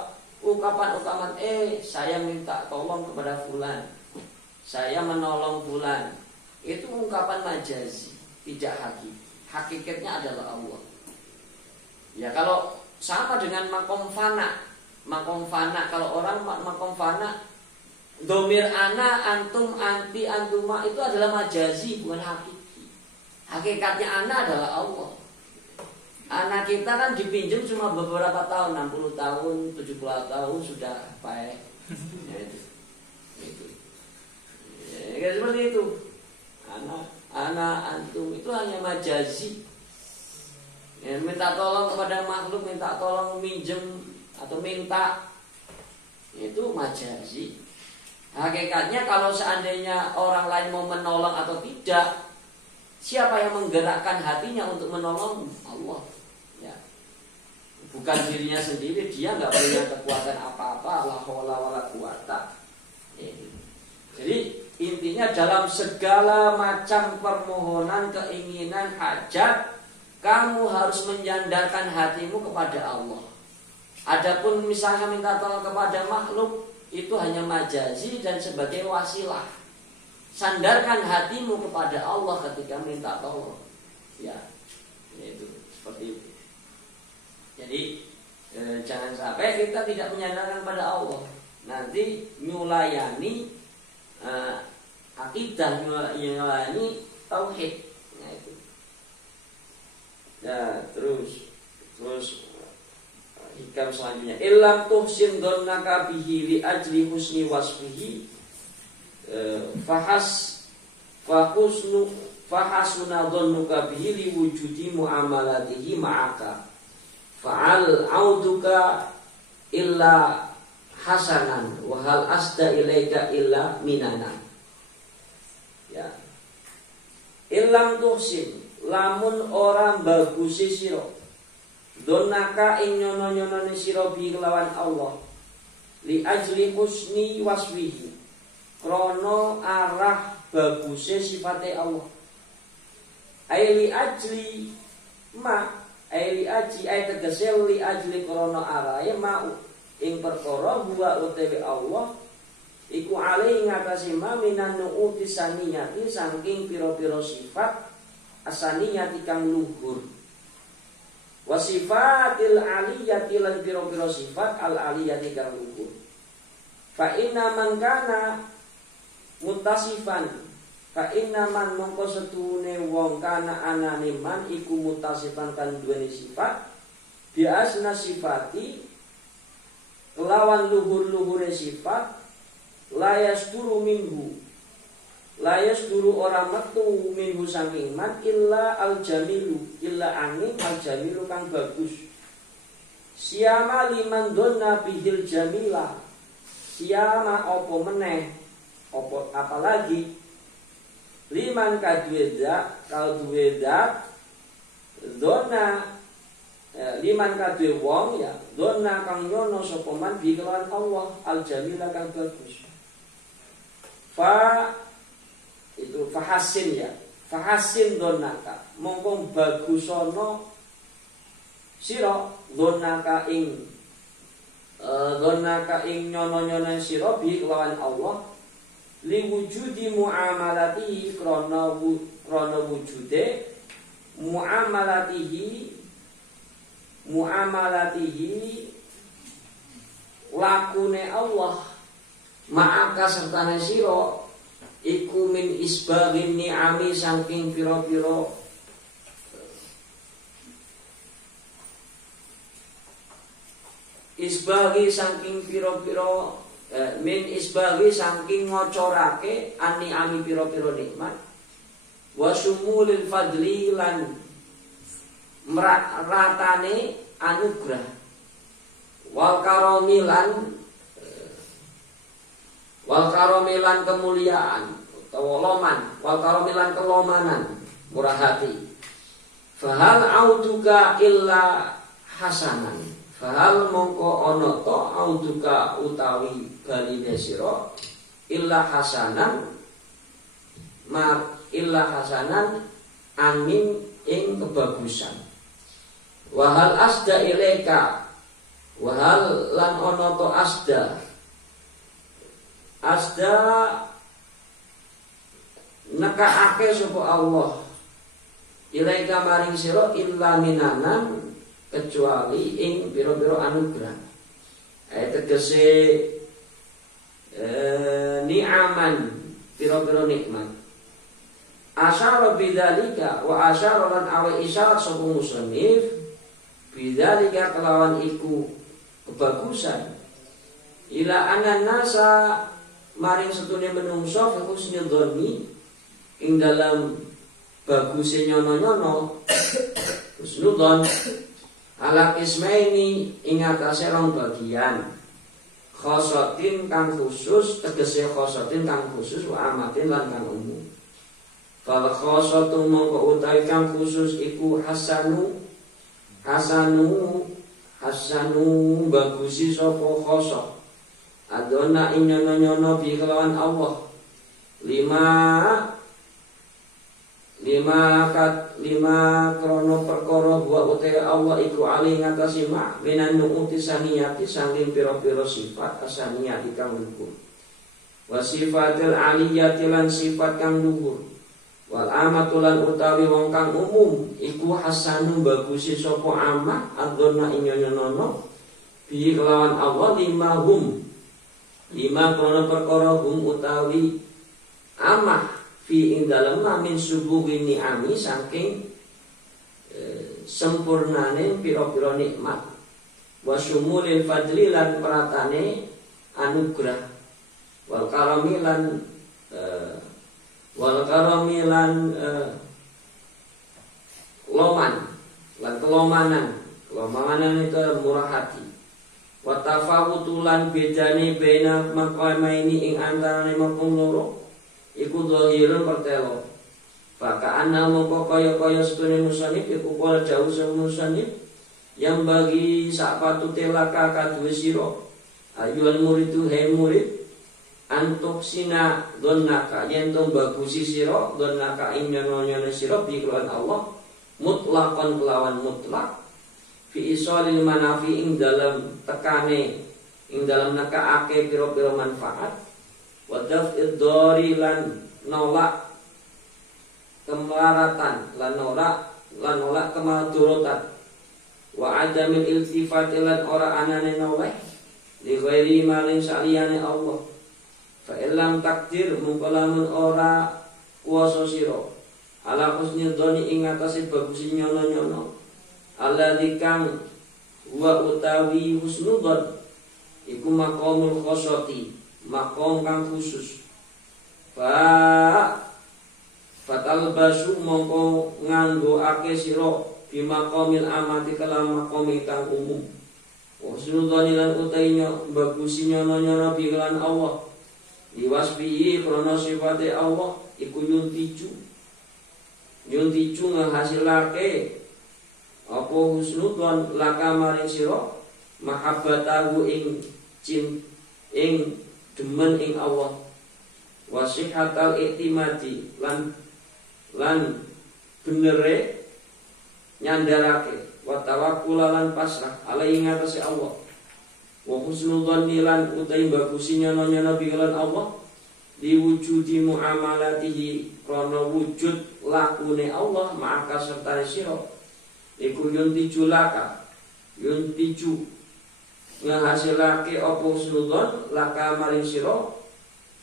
ungkapan-ungkapan saya minta tolong kepada fulan, saya menolong fulan, itu ungkapan majazi, tidak hakiki. Hakikatnya adalah Allah. Ya kalau sama dengan makom fana. Makom fana, kalau orang makom fana Domir ana, antum, anti, antuma itu adalah majazi, bukan hakiki. Hakikatnya ana adalah Allah. Anak kita kan dipinjam cuma beberapa tahun, 60 tahun, 70 tahun sudah baik. Ya, itu. Ya, seperti itu. Anak, antum itu hanya majazi. Ya, minta tolong kepada makhluk, minta tolong minjem atau minta, itu majazi. Hakikatnya kalau seandainya orang lain mau menolong atau tidak, siapa yang menggerakkan hatinya untuk menolong? Allah. Ya. Bukan dirinya sendiri, dia nggak punya kekuatan apa-apa, la haula wala quwata. Jadi intinya dalam segala macam permohonan, keinginan, hajat, kamu harus menyandarkan hatimu kepada Allah. Adapun misalnya minta tolong kepada makhluk, itu hanya majazi dan sebagai wasilah. Sandarkan hatimu kepada Allah ketika minta tolong. Ya, itu seperti itu. Jadi jangan sampai kita tidak menyandarkan pada Allah. Nanti nyulayani akidah, nyulayani tauhid. Nah, itu. Ya, terus hikam selanjutnya. Illam tuhsin donnaka bihi li ajli husni wasfihi fahasuna dhannuka bihi li wujudi muamalatihi ma'aka fa'al auduka illa hasanan wa hal asda ilaika illa minanan. Ya. Illam tuhsin, lamun orang bagusi sira donnaka ing nyono-nyonone sira bi kelawan Allah li ajli husni wasfihi krono arah bagusnya sifatnya Allah. Aili ajli ma, aili ajli ay tegese li ajli krono arah ya mau ing perkara huwa utewi Allah iku alai ngatasi ma minan nu'uti saniyati saking piro-piro sifat asaniyati kang luhur wasifatil aliyati lan piro-piro sifat al aliyati kang luhur. Fa inna man kana mutasifan fa inna man mongko setune wong kana anane man iku mutasifan kan duweni sifat biasna sifati kelawan luhur-luhure sifat layas duru minggu layas duru orang metu minggu saking man illa al jamilu illa angin al jamilu kang bagus siama liman donna bihil jamila siama opo meneh opo apalagi liman kadweda kal duweda dona liman kadwe wong ya dona kang nyono sapa man bi kelawan Allah al jamila kang bagus fa itu fahasin ya fahasin donaka mongko bagusono sira donaka ing nyono-nyono sira bi kelawan Allah li wujudi muamalatihi krana wujude muamalatihi lakune Allah ma'aka sertane sira iku min isbaghin ni'ami saking pira-pira isbaghi saking pira-pira min isbaghi saking ngocorake ani-ami pira-pira nikmat wa sumulil fadli lan ratane anugrah wal karomilan kemuliaan atau loman wal karomilan kelomanan murah hati fahal auduka illa hasanan fahal mongko ono to auduka utawi baline sira illa hasanan angin ing kebagusan wahal asda ilaika wahal lan ono to asda nekaake sapa Allah ilaika maring sira illa minanan kecuali ing pira-pira anugrah tegese ni'aman pira-pira nikmat. Asyara bidzalika wa asyara lan awe isyarat sapa musannif bidzalika kelawan iku kebagusan ila anan nasa maring setune menungso fi husnul dzanni ing dalam baguse nyono-nyono husnul dzan ala kismaini ing atase rong bagian khosatin kang khusus tegese khosatin kang khusus wa amatin lan kang umum. Fal khosatu mongko utawi kang khusus iku hasanu bagusi sapa khosok adona ing nyono-nyono bi kelawan Allah lima krono perkara wa utai Allah iku ali ngatasi mak minan nu'uti saniyati sanging pira-pira sifat asaniyati kang luhur wa sifatil aliyati lan sifat kang luhur wal amatulan utawi wong kang umum iku hasanu bagusi sapa amah adzona ing nyono bi kelawan Allah lima krono perkara utawi amah fi ing dalem min subuhi ni'ami saking sempurnane pira-pira nikmat wa syumulil fadli lan pratane anugrah wal karamilan kelomananan itu murah hati wa tafawutulan bedane bena maqamaini ing antarane makom loro iku dhahirun pertelo Faka anna mongko kaya-kaya setune musannif iku kala jauh sama musannif yang bagi sak patute laka kaduwe sira ayul muridu he murid antuk sina dhonnaka yen to bagusi sira dhonnaka ing nyono-nyono sira bi kelawan Allah mutlaqan kelawan mutlak fi isalil manafi ing dalam tekane ing dalam nekaake pira-pira manfaat wa daf'id dhari lan nolak kemelaratan lan nolak kemaduratan wa adamil iltifati lan ora anane noleh li ghairi maling saliyane Allah fa illam takdir mungko lamun ora kuwasa sira ala husni dhoni ing atase bagus nyono-nyono alladzi kang wa utawi husnudzon iku maqamul khossati maqam kang khusus fatal basu mongko nganggo ake sira bimaqamil amati kalam maqami kang umum husnudzon lan utainya bagusi nyono-nyono bilan Allah diwasbihi krono sifate Allah iku yuntiju ngahasilake apa husnudzon laka maring sira mahabbatahu ing demen ing Allah wasihatal iktimadi lan benere nyandarake wa tawakkul lan pasrah alai ngatasi Allah wa husnudzon lan utai bagusi nyono-nyono bilan Allah diwujudi muamalatihi krana wujud lakune Allah maka serta sira iku yuntiju ngahasilake apa husnudzon laka maring sira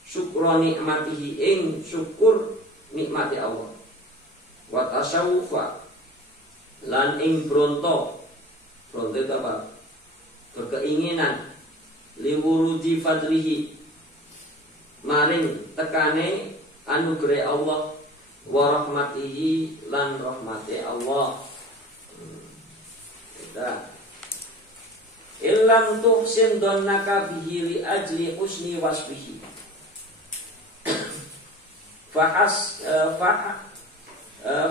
syukra nikmatihi ing syukur nikmati Allah wa tasawufa lan ing bronto apa berkeinginan liwurudi fadlihi maring tekane anugerah Allah wa rahmatihi lan rahmati Allah illam tuhsin donnaka bihi li ajli husni wasbihi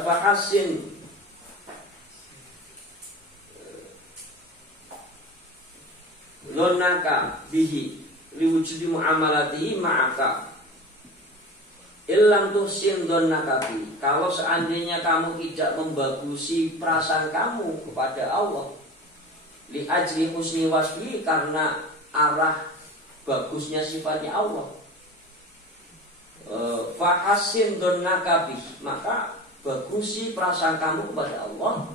fahassin donnaka bihi liwujudi muamalatihi ma'aka illam tuhsin donnaka bihi kalau seandainya kamu tidak membagusi perasaan kamu kepada Allah li ajli husni wasbi karena arah bagusnya sifatnya Allah fahassin donnaka bihi maka bagusi perasaan kamu kepada Allah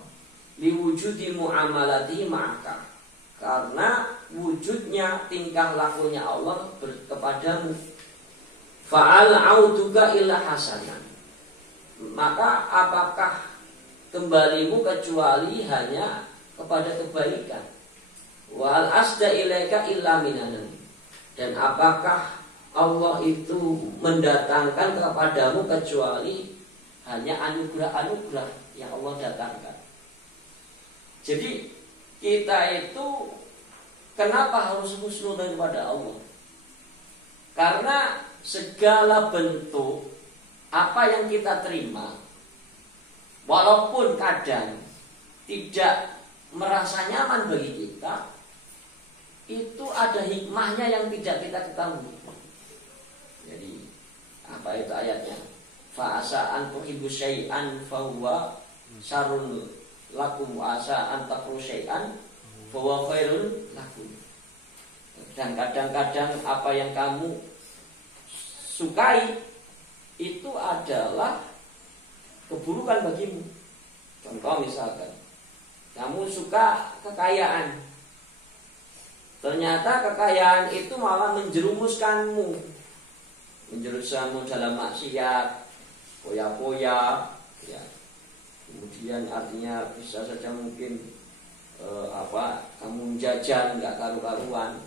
liwujudi muamalatihi ma'aka karena wujudnya tingkah lakunya Allah kepadamu. Fa'al auduka illa hasanan. Maka apakah kembalimu kecuali hanya kepada kebaikan? Wal asda ilaika illa minanan. Dan apakah Allah itu mendatangkan kepadamu kecuali hanya anugerah-anugerah yang Allah datangkan. Jadi kita itu kenapa harus husnudzon kepada Allah? Karena segala bentuk apa yang kita terima, walaupun kadang tidak merasa nyaman bagi kita, itu ada hikmahnya yang tidak kita ketahui. Jadi apa itu ayatnya? Fa asa an tuhibbu syai'an fa huwa syarrun lakum wa asa an takrahu syai'an fa huwa khairun lakum. Dan kadang-kadang apa yang kamu sukai itu adalah keburukan bagimu. Contoh misalkan kamu suka kekayaan, ternyata kekayaan itu malah menjerumuskanmu dalam maksiat, poya-poya, ya. Kemudian artinya bisa saja mungkin kamu jajan nggak karu-karuan,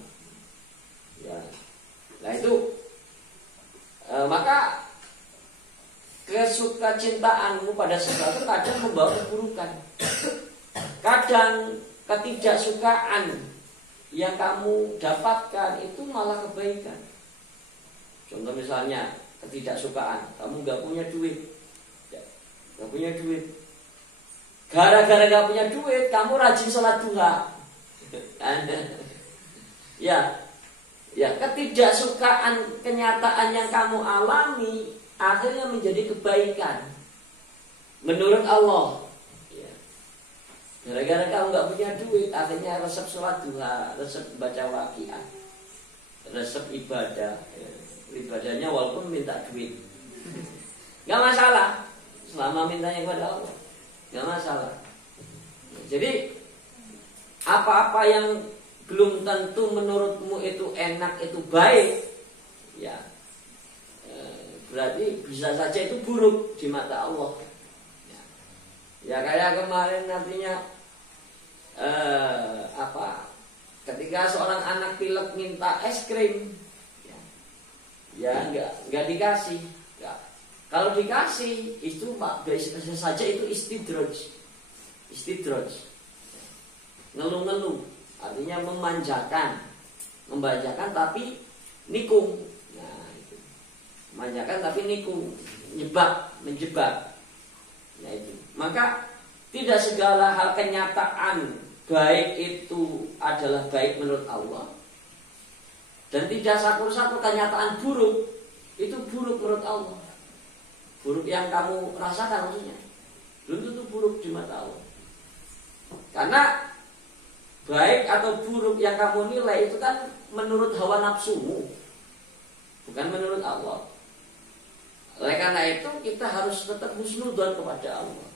ya. Nah itu maka kesukacintaanmu pada sesuatu kadang membawa keburukan. Kadang ketidaksukaan yang kamu dapatkan itu malah kebaikan. Contoh misalnya ketidaksukaan, kamu nggak punya duit, nggak punya duit. Gara-gara nggak punya duit, kamu rajin sholat duha. Ya, ketidaksukaan kenyataan yang kamu alami akhirnya menjadi kebaikan menurut Allah. Ya. Gara-gara kamu nggak punya duit, akhirnya resep sholat duha, resep baca waqiah, resep ibadah. Ya. Ibadahnya walaupun minta duit, nggak masalah selama mintanya kepada Allah, nggak masalah. Jadi apa-apa yang belum tentu menurutmu itu enak, itu baik, ya berarti bisa saja itu buruk di mata Allah. Ya kayak kemarin nantinya ketika seorang anak pilek minta es krim, ya nggak dikasih. Ya. Kalau dikasih itu bisa saja itu istidraj, ngeluh-ngeluh, artinya memanjakan tapi nikung. Nah, itu. Memanjakan tapi nikung, menjebak. Nah itu. Maka tidak segala hal kenyataan baik itu adalah baik menurut Allah. Dan tidak satu kenyataan buruk itu buruk menurut Allah. Buruk yang kamu rasakan maksudnya belum tentu buruk di mata Allah. Karena baik atau buruk yang kamu nilai itu kan menurut hawa nafsumu, bukan menurut Allah. Oleh karena itu kita harus tetap husnudzon kepada Allah,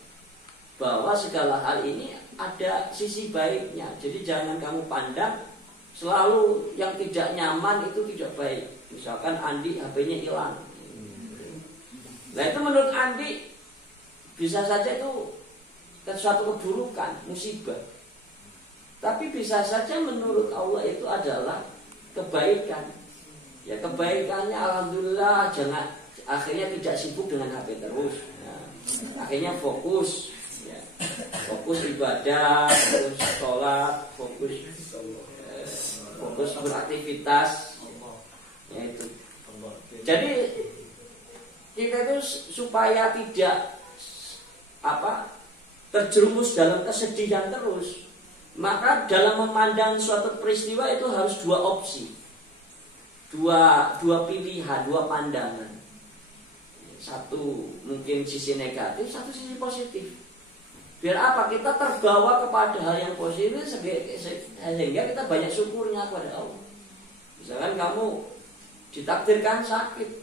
bahwa segala hal ini ada sisi baiknya. Jadi jangan kamu pandang selalu yang tidak nyaman itu tidak baik. Misalkan Andi HP-nya hilang. Nah itu menurut Andi bisa saja itu suatu keburukan, musibah. Tapi bisa saja menurut Allah itu adalah kebaikan. Ya kebaikannya alhamdulillah, jangan akhirnya tidak sibuk dengan HP terus. Ya, akhirnya fokus, ya, fokus ibadah, fokus sholat, fokus beraktivitas, yaitu. Jadi kita itu supaya tidak terjerumus dalam kesedihan terus, maka dalam memandang suatu peristiwa itu harus dua opsi, dua pilihan, dua pandangan. Satu mungkin sisi negatif, satu sisi positif. Biar apa? Kita terbawa kepada hal yang positif sehingga kita banyak syukurnya kepada Allah. Misalkan kamu ditakdirkan sakit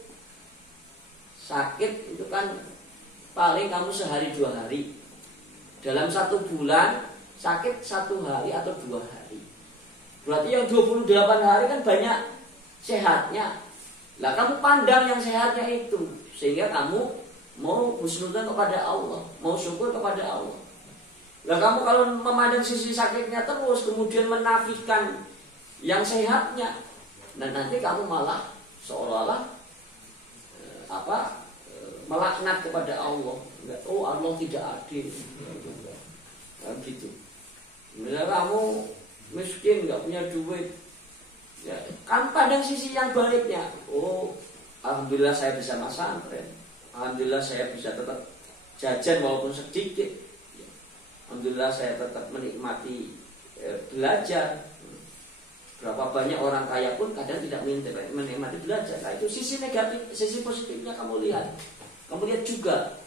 itu kan paling kamu sehari 2 hari. Dalam 1 bulan sakit 1 hari atau 2 hari. Berarti yang 28 hari kan banyak sehatnya. Lah kamu pandang yang sehatnya itu, sehingga kamu mau husnudzon kepada Allah, mau syukur kepada Allah. Lah kamu kalau memandang sisi sakitnya terus, kemudian menafikan yang sehatnya, dan nanti kamu malah seolah-olah melaknat kepada Allah. Oh, Allah tidak adil. Nah, gitu. Misalnya kamu miskin, nggak punya duit, ya, kan pandang sisi yang baiknya. Oh, alhamdulillah saya bisa pesantren. Alhamdulillah saya bisa tetap jajan walaupun sedikit. Alhamdulillah saya tetap menikmati belajar. Berapa banyak orang kaya pun kadang tidak menikmati belajar. Nah, itu sisi negatif, sisi positifnya kamu lihat. Kamu lihat juga.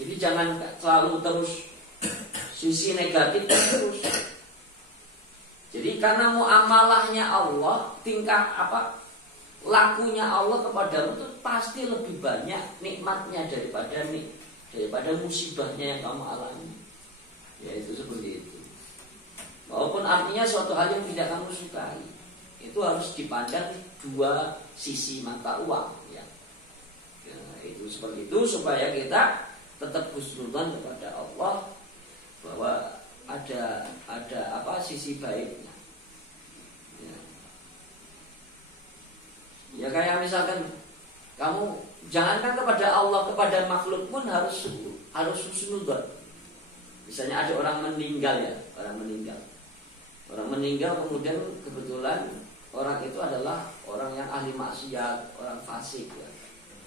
Jadi jangan selalu terus sisi negatif terus. Jadi karena muamalahnya Allah, tingkah lakunya Allah kepadamu itu pasti lebih banyak nikmatnya daripada musibahnya yang kamu alami. Ya itu seperti itu. Walaupun artinya suatu hal yang tidak kamu sukai, itu harus dipandang dua sisi mata uang. Ya, itu seperti itu supaya kita tetap husnudzon kepada Allah bahwa ada sisi baiknya. Ya kayak misalkan kamu jangankan kepada Allah, kepada makhluk pun harus husnudzon. Misalnya ada orang meninggal kemudian kebetulan orang itu adalah orang yang ahli maksiat, orang fasik, ya,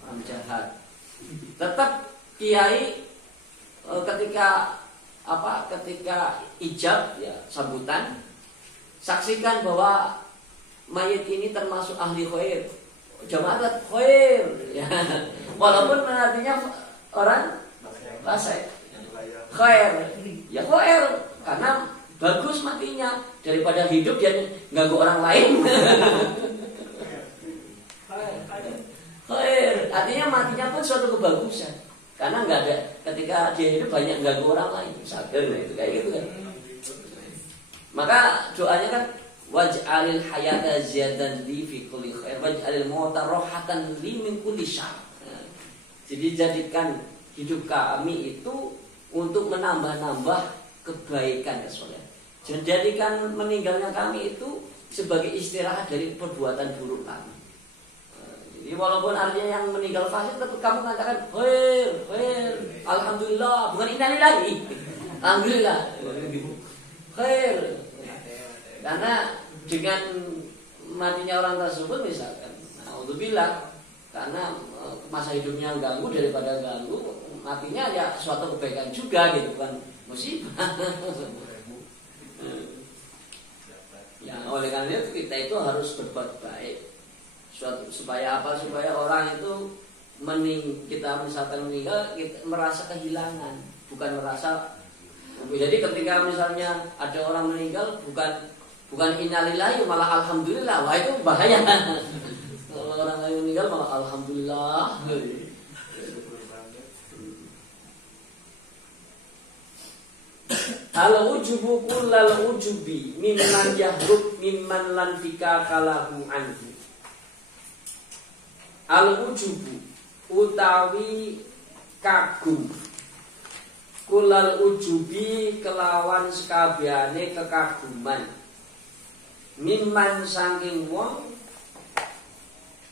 orang jahat. Tetap kiai ketika ijab ya sambutan, saksikan bahwa mayit ini termasuk ahli khair, jamaah khair, ya. Walaupun artinya orang fasik. Khair, ya khair, karena bagus matinya daripada hidup dia ganggu orang lain. Khair, artinya matinya pun suatu kebagusan, karena nggak ada ketika dia hidup banyak ganggu orang lain. Misalkan itu kayak gitu kan. Maka doanya kan waj'alil hayata ziyadatan li fi kulli khair waj'alil mauta rohatan li min kulli syarr. Jadi jadikan hidup kami itu untuk menambah-nambah kebaikan ya saudara. Jadikan meninggalnya kami itu sebagai istirahat dari perbuatan buruk kami. Jadi walaupun artinya yang meninggal fasik, tetap kamu mengatakan khair, alhamdulillah, bukan innalillahi. Alhamdulillah. Khair. Karena dengan matinya orang tersebut misalkan, alhamdulillah, karena masa hidupnya ganggu daripada ganggu, matinya ya suatu kebaikan juga gitu, bukan musibah. Ya oleh karena itu kita itu harus berbuat baik supaya supaya orang itu kita misalkan meninggal kita merasa kehilangan, bukan merasa. Jadi ketika misalnya ada orang meninggal bukan innalillahi malah alhamdulillah, wah itu bahaya. Kalau orang lain meninggal malah alhamdulillah. Al-ujubu kullal ujubi mimman yahrub mimman lan fika kalahu anhu. Al-ujubu utawi kagum, kullal ujubi kelawan sekabehane kekaguman, mimman saking wong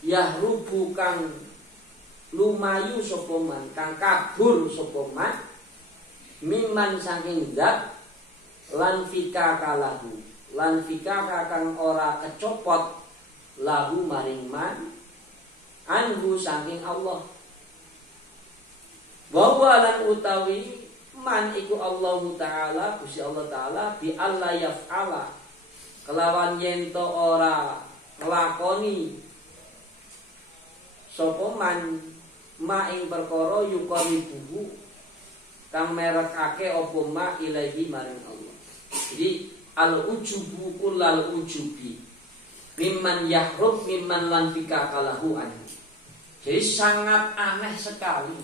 yahrubu kang lumayu sapa man, kang kabur sapa man, mimman saking zat lan fika kalahu, lan fika kang ora kecopot lahu maring man anhu saking Allah. Wa lan utawi man iku Allah taala, Gusti Allah taala bi alla yaf'ala kelawan yen to ora nglakoni sapa man ma ing perkara yuqaribuhu kang merekake apa ma ilahi maring Allah. Jadi al-ujubu kullal ujubi mimman yahrub mimman lan fika kalahu anhu. Jadi sangat aneh sekali,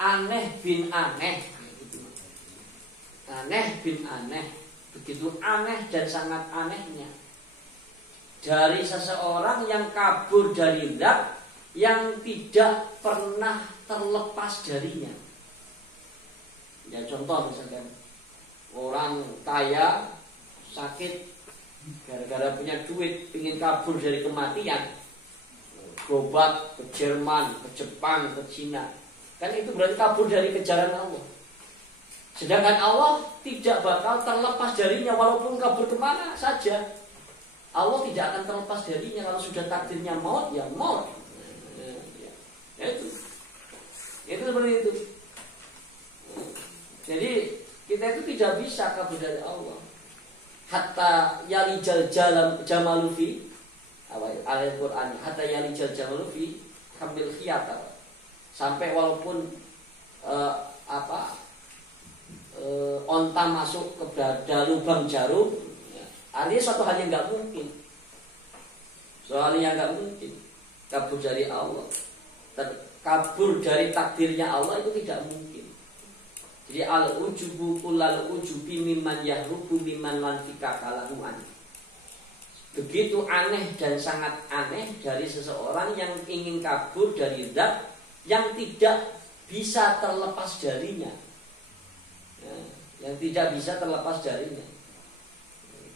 aneh bin aneh, aneh bin aneh, begitu aneh dan sangat anehnya dari seseorang yang kabur dari zat yang tidak pernah terlepas darinya. Ya contoh misalkan orang kaya sakit gara-gara punya duit, ingin kabur dari kematian, berobat ke Jerman, ke Jepang, ke Cina, kan itu berarti kabur dari kejaran Allah. Sedangkan Allah tidak bakal terlepas darinya walaupun kabur kemana saja. Allah tidak akan terlepas darinya. Kalau sudah takdirnya maut, ya maut. Ya, itu seperti itu. Jadi kita itu tidak bisa kabur dari Allah. Hatta yalijal jamalufi, ayat Quran. Hatta yalijal jamalufi hamil khiyata. Sampai walaupun onta masuk ke lubang jarum, artinya suatu hal yang nggak mungkin, kabur dari Allah, kabur dari takdirnya Allah itu tidak mungkin. Jadi al-ujubu kullal ujubi mimman yahrubu mimman lanfika kalahuan. Begitu aneh dan sangat aneh dari seseorang yang ingin kabur dari zat yang tidak bisa terlepas darinya. Yang tidak bisa terlepas darinya.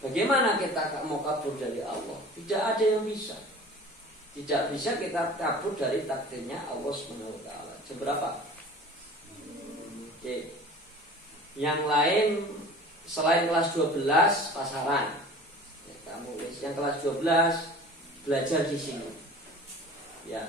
Bagaimana kita mau kabur dari Allah? Tidak ada yang bisa. Tidak bisa kita kabur dari takdirnya Allah Subhanahu wa taala. Seberapa? Oke. Yang lain selain kelas 12 pasaran. Ya, kamu yang kelas 12 belajar di sini. Ya.